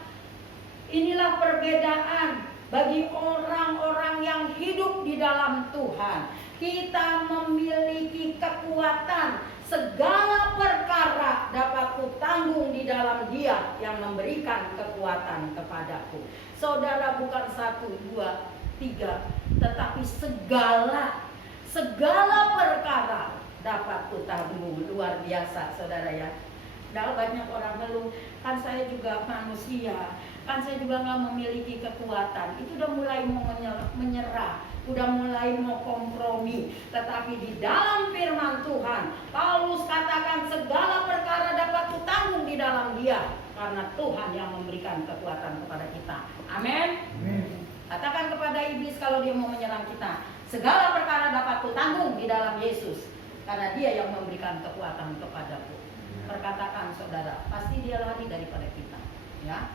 inilah perbedaan bagi orang-orang yang hidup di dalam Tuhan. Kita memiliki kekuatan, segala perkara dapat kutanggung di dalam Dia yang memberikan kekuatan kepadaku. Saudara, bukan 1, 2, 3, tetapi segala perkara dapat kutanggung. Luar biasa, saudara ya. Dan banyak orang ngeluh, kan saya juga manusia, kan saya juga nggak memiliki kekuatan. Itu udah mulai mau menyerah, udah mulai mau kompromi. Tetapi di dalam firman Tuhan, Paulus katakan segala perkara dapat kutanggung di dalam Dia, karena Tuhan yang memberikan kekuatan kepada kita. Amin. Katakan kepada iblis kalau dia mau menyerang kita, segala perkara dapat kutanggung di dalam Yesus, karena Dia yang memberikan kekuatan kepadaku. Perkatakan saudara, pasti dia lari daripada kita, ya.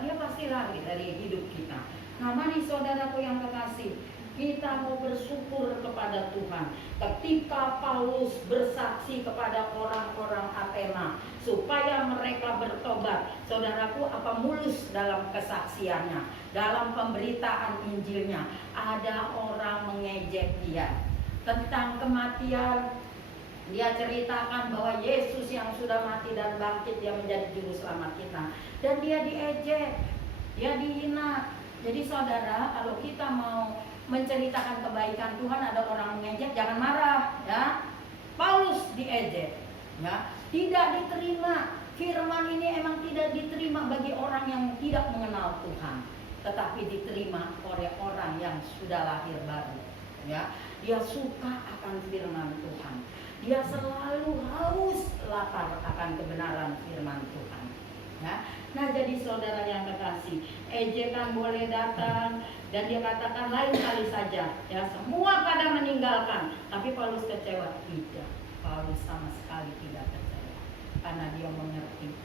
Dia pasti lari dari hidup kita. Nah, mari saudaraku yang kekasih, kita mau bersyukur kepada Tuhan. Ketika Paulus bersaksi kepada orang-orang Athena supaya mereka bertobat, saudaraku, apa mulus dalam kesaksiannya, dalam pemberitaan Injilnya, ada orang mengejek dia tentang kematian. Dia ceritakan bahwa Yesus yang sudah mati dan bangkit, dia menjadi juru selamat kita. Dan dia diejek, dia dihina. Jadi saudara, kalau kita mau menceritakan kebaikan Tuhan, ada orang mengejek, jangan marah, ya. Paulus diejek, ya, tidak diterima. Firman ini emang tidak diterima bagi orang yang tidak mengenal Tuhan, tetapi diterima oleh orang yang sudah lahir baru, ya. Dia suka akan firman Tuhan. Dia selalu haus lapar akan kebenaran firman Tuhan. Ya. Nah, jadi saudara yang kekasih, ejekan boleh datang dan dia katakan lain kali saja, ya, semua pada meninggalkan. Tapi Paulus kecewa? Tidak. Paulus sama sekali tidak kecewa, karena dia mengerti,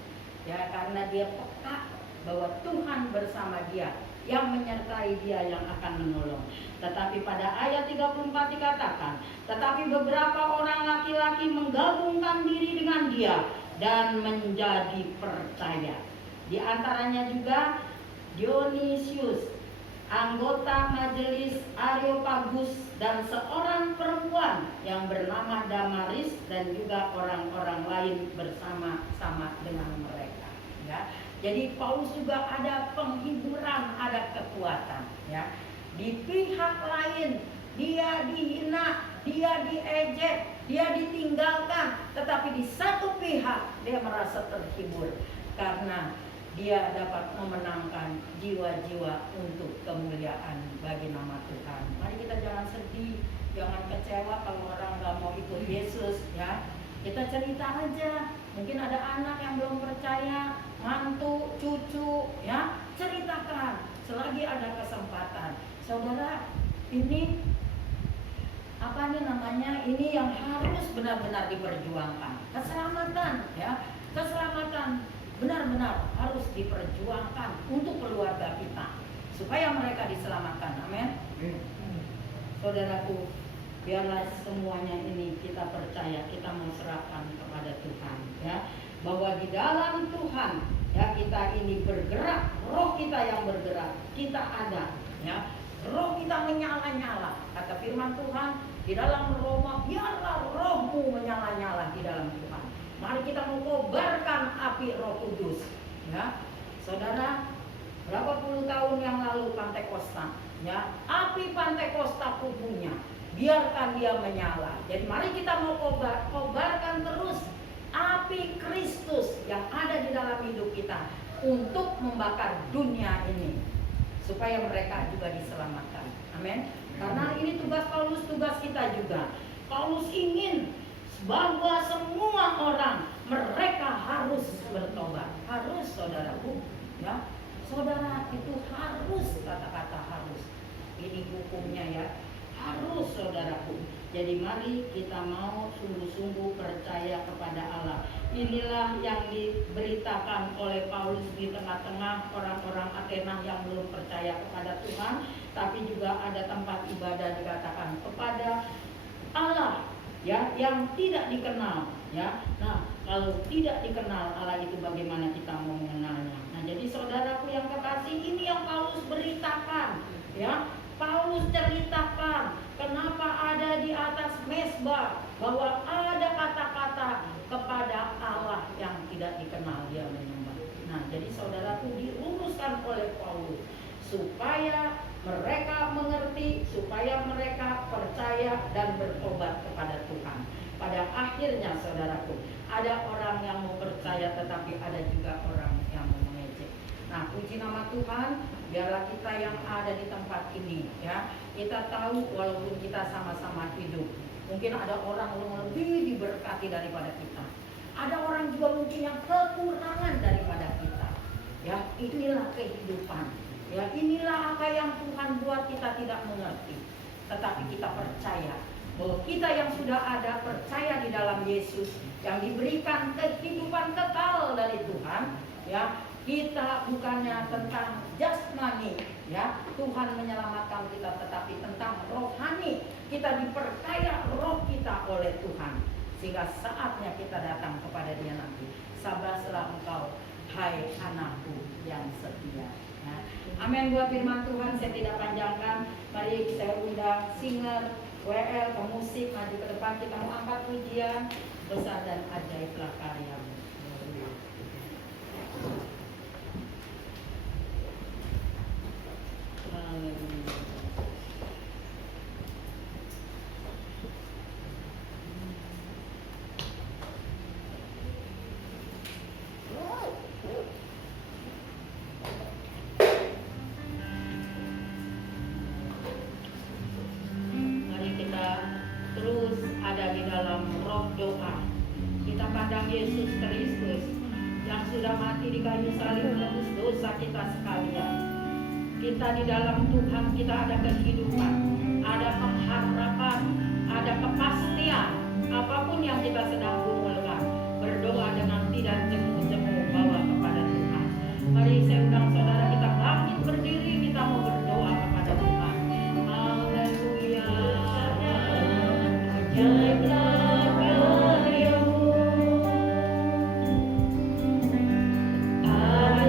ya, karena dia peka bahwa Tuhan bersama dia, yang menyertai dia, yang akan menolong. Tetapi pada ayat 34 dikatakan, tetapi beberapa orang laki-laki menggabungkan diri dengan dia dan menjadi percaya. Di antaranya juga Dionysius, anggota majelis Areopagus, dan seorang perempuan yang bernama Damaris, dan juga orang-orang lain bersama-sama dengan mereka, ya. Jadi Paulus juga ada penghiburan, ada kekuatan, ya. Di pihak lain dia dihina, dia diejek, dia ditinggalkan, tetapi di satu pihak dia merasa terhibur karena dia dapat memenangkan jiwa-jiwa untuk kemuliaan bagi nama Tuhan. Mari kita jangan sedih, jangan kecewa kalau orang gak mau ikut Yesus, ya. Kita cerita aja, mungkin ada anak yang belum percaya, mantu, cucu, ya, ceritakan selagi ada kesempatan. Saudara, ini apa nih namanya? Ini yang harus benar-benar diperjuangkan. Keselamatan, ya. Keselamatan benar-benar harus diperjuangkan untuk keluarga kita supaya mereka diselamatkan. Amin. Saudaraku, biarlah semuanya ini kita percaya, kita mau serahkan kepada Tuhan, ya, bahwa di dalam Tuhan, ya, kita ini bergerak, roh kita yang bergerak, kita ada, ya, roh kita menyala-nyala. Kata firman Tuhan di dalam Roma, biarlah rohmu menyala-nyala di dalam Tuhan. Mari kita mengobarkan api Roh Kudus, ya, saudara. Berapa puluh tahun yang lalu Pantekosta, ya, api Pantekosta punya, biarkan dia menyala. Jadi mari kita mau kobarkan terus api Kristus yang ada di dalam hidup kita untuk membakar dunia ini supaya mereka juga diselamatkan. Amin. Karena ini tugas Paulus, tugas kita juga. Paulus ingin bahwa semua orang mereka harus bertobat. Harus, saudaraku, ya. Saudara, itu harus, kata-kata harus. Ini hukumnya, ya. Harus, saudaraku. Jadi mari kita mau sungguh-sungguh percaya kepada Allah. Inilah yang diberitakan oleh Paulus di tengah-tengah orang-orang Athena yang belum percaya kepada Tuhan, tapi juga ada tempat ibadah dikatakan kepada Allah, ya, yang tidak dikenal, ya. Nah, kalau tidak dikenal Allah itu, bagaimana kita mau mengenalnya? Nah, jadi saudaraku yang kekasih, ini yang Paulus beritakan, ya. Paulus ceritakan kenapa ada di atas mezbah, bahwa ada kata-kata kepada Allah yang tidak dikenal dia menyembah. Nah, jadi saudaraku dirumuskan oleh Paulus supaya mereka mengerti, supaya mereka percaya dan bertobat kepada Tuhan. Pada akhirnya, saudaraku, ada orang yang mau percaya, tetapi ada juga orang yang mau mengejek. Nah, puji nama Tuhan, biarlah kita yang ada di tempat ini, ya, kita tahu walaupun kita sama-sama hidup, mungkin ada orang yang lebih diberkati daripada kita. Ada orang juga mungkin yang kekurangan daripada kita. Ya, inilah kehidupan. Ya, inilah apa yang Tuhan buat kita tidak mengerti. Tetapi kita percaya bahwa kita yang sudah ada, percaya di dalam Yesus yang diberikan kehidupan kekal dari Tuhan, ya. Kita bukannya tentang jasmani, ya, Tuhan menyelamatkan kita, tetapi tentang rohani. Kita diperkaya roh kita oleh Tuhan, sehingga saatnya kita datang kepada Dia nanti. Sabarlah engkau, hai anakku yang setia. Ya. Amin. Buat firman Tuhan saya tidak panjangkan. Mari saya undang singer, WL, pemusik maju ke depan. Kita mau angkat pujian, besar dan ajaiblah karyamu. Mari kita terus ada di dalam roh doa. Kita pandang Yesus Kristus yang sudah mati di kayu salib menebus dosa kita sekalian. Kita di dalam Tuhan, kita ada kehidupan, ada pengharapan, ada kepastian. Apapun yang kita sedang gumulkan, berdoa dengan tidak jemu-jemu bawa kepada Tuhan. Mari saya undang saudara kita bangkit berdiri, kita mau berdoa kepada Tuhan. Haleluya. Ajaiblah karyamu, ada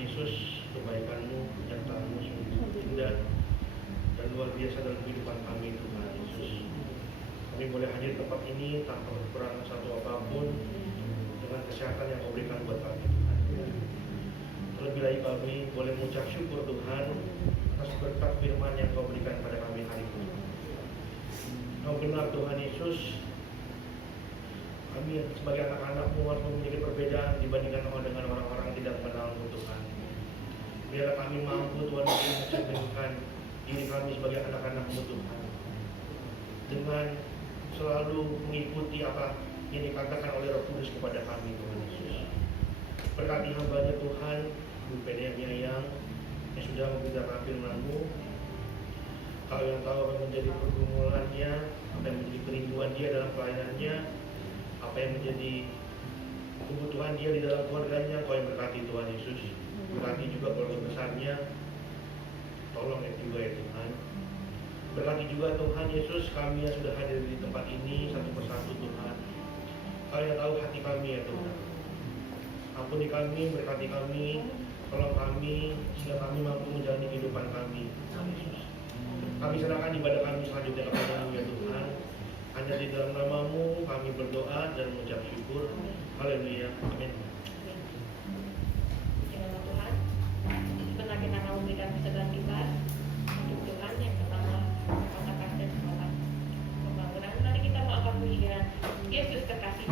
Yesus, kebaikan-Mu, penyertaan-Mu sungguh indah dan luar biasa dalam kehidupan kami Tuhan Yesus. Kami boleh hadir di tempat ini tanpa kekurangan satu apapun, dengan kesehatan yang Kau berikan buat kami Tuhan. Terlebih lagi kami boleh mengucap syukur Tuhan atas berkat firman yang Kau berikan pada kami hari ini. Kau benar Tuhan Yesus, kami sebagai anak-anak-Mu harus memiliki perbedaan dibandingkan dengan orang-orang yang tidak mengenal-Mu Tuhan. Biarlah kami mampu Tuhan mencerminkan diri kami sebagai anak-anak-Mu Tuhan, dengan selalu mengikuti apa yang dikatakan oleh Roh Kudus kepada kami Tuhan Yesus. Berkati hamba-Nya Tuhan, Bu PDM yang sudah memberitakan firman-Mu. Kau yang tahu apa yang menjadi pergumulannya, apa yang menjadi kerinduan dia dalam pelayanannya, apa yang menjadi kebutuhan dia di dalam keluarganya. Kau yang berkati Tuhan Yesus. Berkati juga keluarga besarnya. Tolong juga ya Tuhan. Berkati juga Tuhan Yesus kami yang sudah hadir di tempat ini satu persatu Tuhan. Kau yang tahu hati kami ya Tuhan. Ampuni kami, berkati kami, tolong kami sehingga kami mampu menjalani kehidupan kami Tuhan Yesus. Kami serahkan ibadah kami selanjutnya kepada-Mu ya Tuhan. Hanya di dalam nama-Mu kami berdoa dan mengucap syukur. Haleluya. Amin. Tuhan, sebentar kita akan memberikan kesadaran kita untuk Tuhan yang pertama katakan dan sholat pembangunan. Mari kita mau akan pujian Yesus kekasih.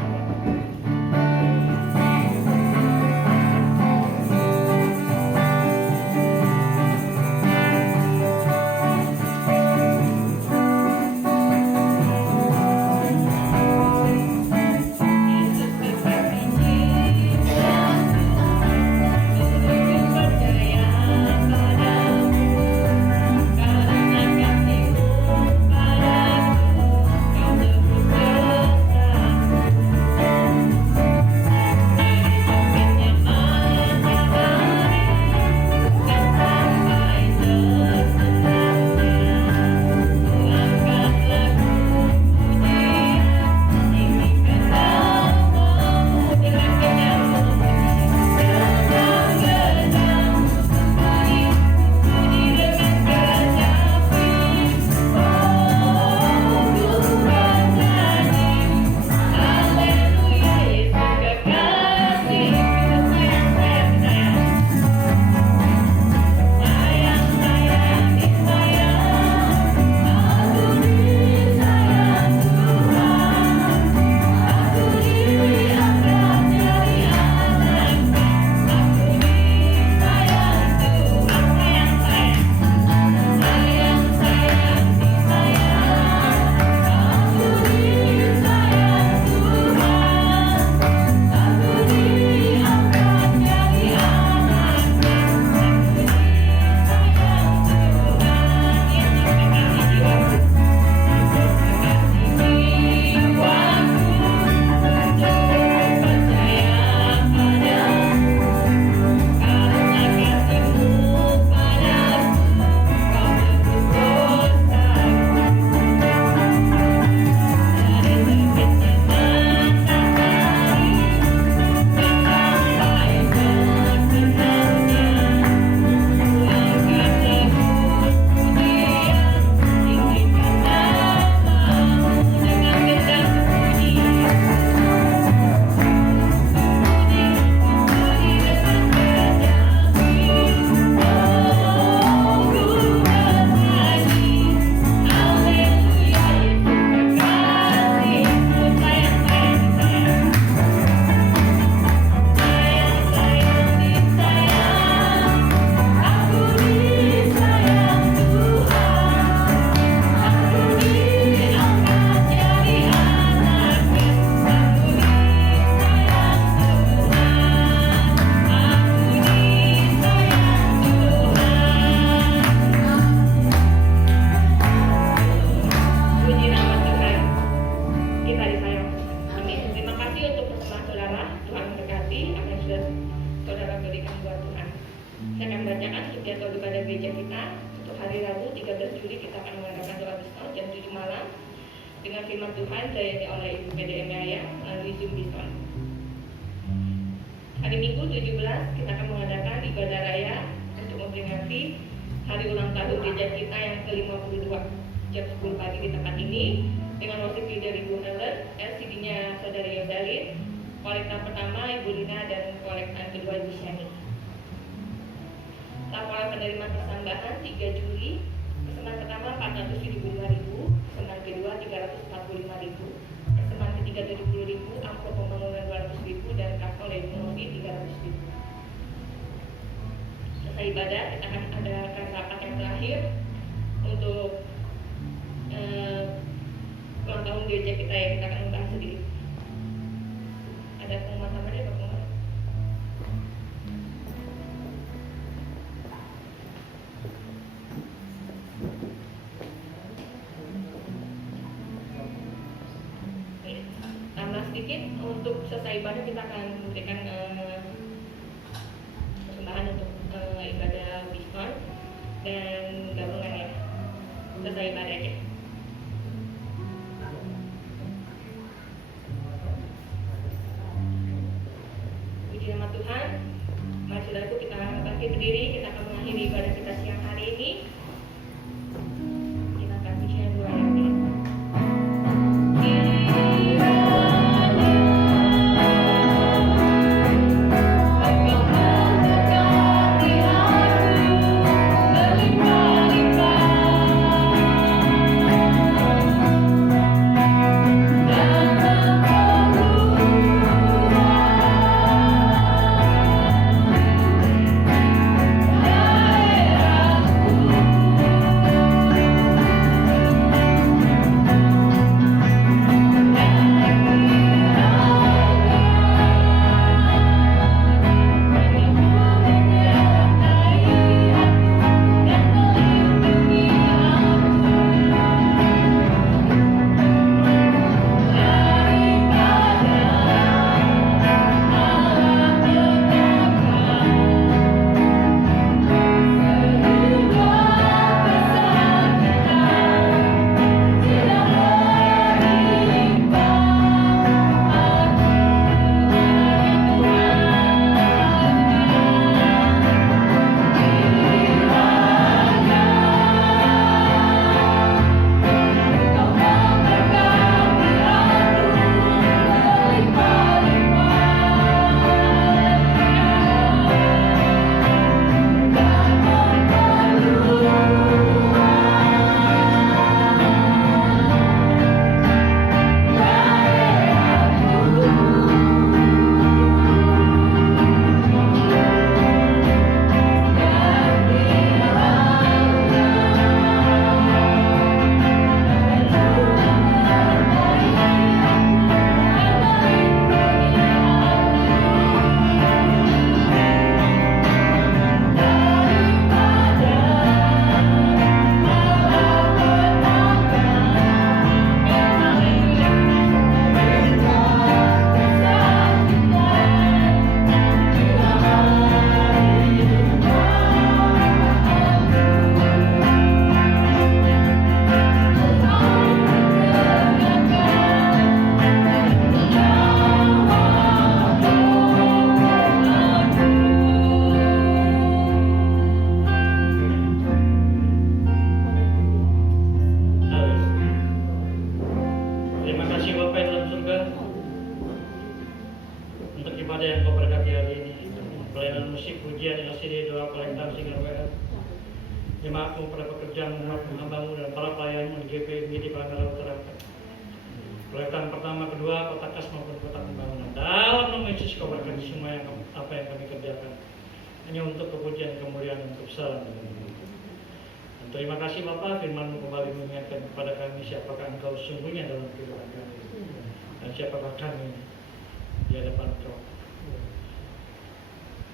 dengan firman Tuhan saya oleh Ibu PDM Yaya melalui Zoom Bison. Hari Minggu 17 kita akan mengadakan ibadah raya untuk memperingati hari ulang tahun gereja kita yang ke-52 jam 10 pagi di tempat ini dengan worship leader Ibu Helen, LCD-nya Saudara Yodalin, kolektan pertama Ibu Lina dan kolektan kedua Ibu Shani. Laporan penerima persambahan 3 Juli, persembahan pertama 475.000, persembahan kedua 345.000, persembahan ketiga 70.000, amplop pembangunan 200.000 dan kapal ekonomi 300.000. Selesai ibadah, kita akan adakan rapat yang terakhir untuk ulang tahun gereja kita yang kita akan membahas sedikit. Ada pengumuman tambahan Pak Pengumuman? Tambah sedikit untuk selesai ibadah kita akan memberikan persembahan untuk ibadah diskon dan gabungan ya. Selesai ibadah aja. Puji nama Tuhan. Mari saudaraku kita bangkit berdiri, kita akan mengakhiri ibadah kita siang hari ini. Kita akan pujian dua yang ini. Jemaatmu pada pekerjaan hambamu dan para pelayanmu di GP MIDI Pangandaran Utara. Proyektan pertama, kedua, kotak kas maupun kotak pembangunan. Dalam nama Yesus kau berkati semua yang apa yang kami kerjakan. Hanya untuk kepujian kemuliaan dan kebesaran. Dan terima kasih Bapak, firman-Mu kembali mengingatkan kepada kami siapakah Engkau sungguhnya dalam kehidupan kami. Dan siapakah kami di hadapan Engkau.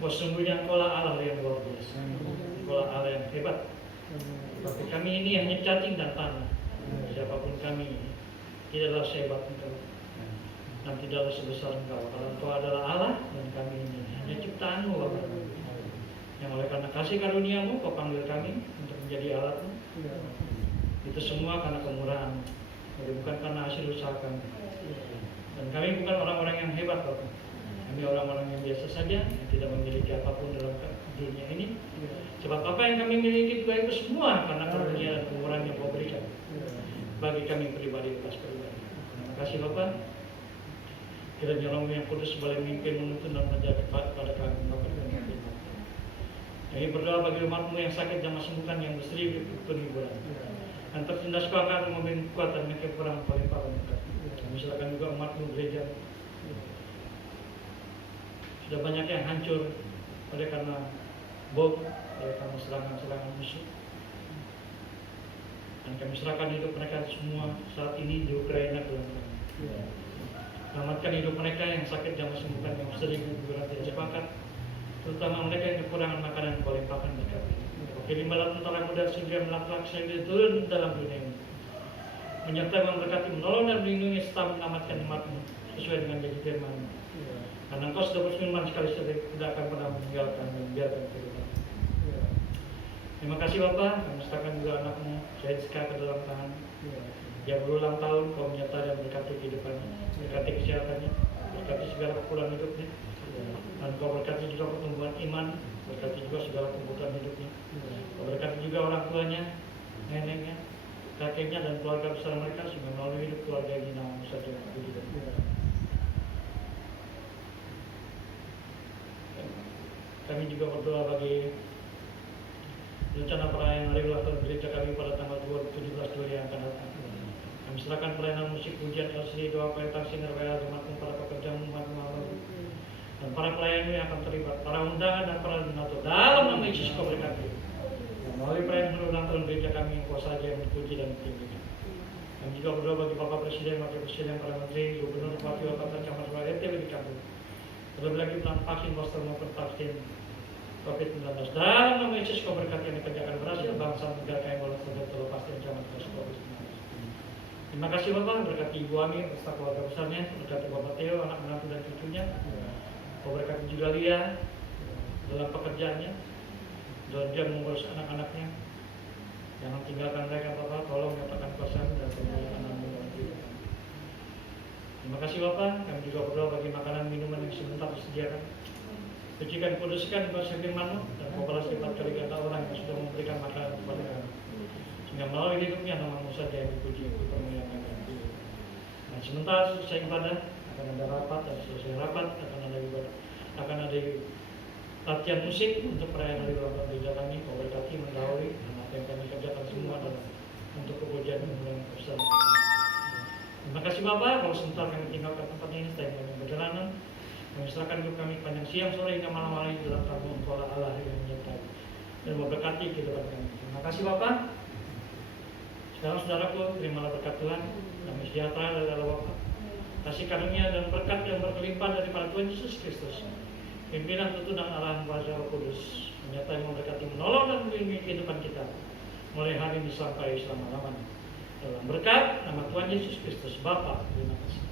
Bahwa sungguhnya Engkau lah Allah yang luar biasa. Engkau lah Allah yang hebat. Tapi kami ini hanya cacing dan tanah. Siapapun kami tidaklah sehebat Engkau dan tidaklah sebesar Engkau. Kalau Engkau adalah Allah dan kami ini hanya ciptaan-Mu Bapak. Yang oleh karena kasih karunia-Mu Kau panggil kami untuk menjadi alat-Mu. Itu semua karena kemurahan-Mu, bukan karena hasil usaha kami. Dan kami bukan orang-orang yang hebat Bapak. Kami orang-orang yang biasa saja, yang tidak memiliki apapun dalam dunia ini. Sebab apa yang kami miliki juga itu semua karena karunia dan kemurahan yang Kau berikan bagi kami pribadi atas pribadi. Terima kasih Bapak. Kiranya Roh yang Kudus boleh memimpin, menuntun dan menjaga pada kami Bapak dan kami. Kami berdoa bagi umat-Mu yang sakit dan sembuhkan, yang berseri pun hiburan. Dan tertindas Kau akan memberi kekuatan dan kekurangan paling parah. Kami silakan juga umat-Mu gereja. Sudah banyak yang hancur oleh karena bom, oleh karena serangan-serangan musuh. Dan kami serahkan hidup mereka semua saat ini di Ukraina dalam terang. Selamatkan hidup mereka yang sakit dan sembuhkan, yang sering hiburan tidak sepakat, terutama mereka yang kekurangan makanan, Kau limpahkan mereka. Kirim bala tentara muda sehingga melaksanakan turun dalam dunia ini, menyertai, memberkati, menolong dan melindungi serta menyelamatkan umat-Mu sesuai dengan janji firman-Mu. Karena Engkau sudah berfirman sekali tidak akan pernah meninggalkan dan membiarkan kehidupan. Terima kasih Bapak. Kami serahkan juga anak-Mu Syahid Ska ke dalam tangan. Yang berulang tahun Kau menyertai dan berkati kehidupannya, berkati kesehatannya, berkati segala kekurangan hidupnya. Dan Kau berkati juga pertumbuhan iman, berkati juga segala kebutuhan hidupnya. Kau berkati juga orang tuanya, neneknya, kakeknya dan keluarga besar mereka sehingga melalui hidup keluarga ini nama-Mu saja puji dan puji. Kami juga berdoa bagi rencana perayaan hari ulang tahun gereja kami pada tanggal 17 Juli yang akan datang. Kami serahkan pelayanan musik, pujian, LCD, doa, perintah, sinar, WA, umat-Mu, para pekerja, umat-Mu, dan para pelayan yang akan terlibat, para undangan dan para donatur dalam nama Yesus Kau berkati. Melalui perayaan hari ulang tahun gereja kami yang Kau saja yang dipuji dan ditinggikan. Kami juga berdoa bagi Bapak Presiden, Wakil Presiden, para Menteri, Gubernur, Bupati, Wali Kota, Camat, RT di kampung. Terlebih lagi tentang vaksin booster maupun vaksin COVID-19. Dalam nama Yesus Kau berkati yang dikerjakan berhasil, bangsa negara kami boleh terlepas dari ancaman COVID-19. Terima kasih Bapak, berkati Ibu Ami beserta keluarga besarnya, berkati Bapak Theo, anak menantu dan cucunya. Kau berkati juga Lia dalam pekerjaannya, dan dia mengurus anak-anaknya. Jangan tinggalkan mereka Bapak, tolong nyatakan kuasa-Mu dan pemulihan anak-Mu dalam kehidupan. Terima kasih Bapak, kami juga berdoa bagi makanan minuman yang sebentar disediakan. Sucikan, kuduskan kuasa firman-Mu dan Kau balas lipat kali ganda orang yang sudah memberikan makanan kepada kami. Sehingga melalui hidupnya nama-Mu saja yang dipuji untuk pemulihan kami. Dan sementara selesai ibadah akan ada rapat, dan selesai rapat akan ada latihan musik untuk perayaan hari ulang tahun gereja kami. Kau berkati, mendahului dan apa yang kami kerjakan semua adalah untuk kepujian dan kemuliaan besar. Terima kasih Bapak, kalau sebentar kami tinggalkan tempat ini, setelah kami berjalanan, kami serahkan hidup kami panjang siang, sore, hingga malam hari dalam tangan Engkau Allah yang menyertai dan memberkati kehidupan kami. Terima kasih Bapak. Sekarang saudaraku, terimalah berkat Tuhan, damai sejahtera dari Allah Bapa, kasih karunia dan berkat yang berkelimpahan daripada Tuhan Yesus Kristus, pimpinan tuntunan arahan Raja Roh Kudus, menyertai, memberkati, menolong dan melindungi kehidupan kita mulai hari ini sampai selama-lamanya. Dalam berkat nama Tuhan Yesus Kristus Bapa, terima kasih.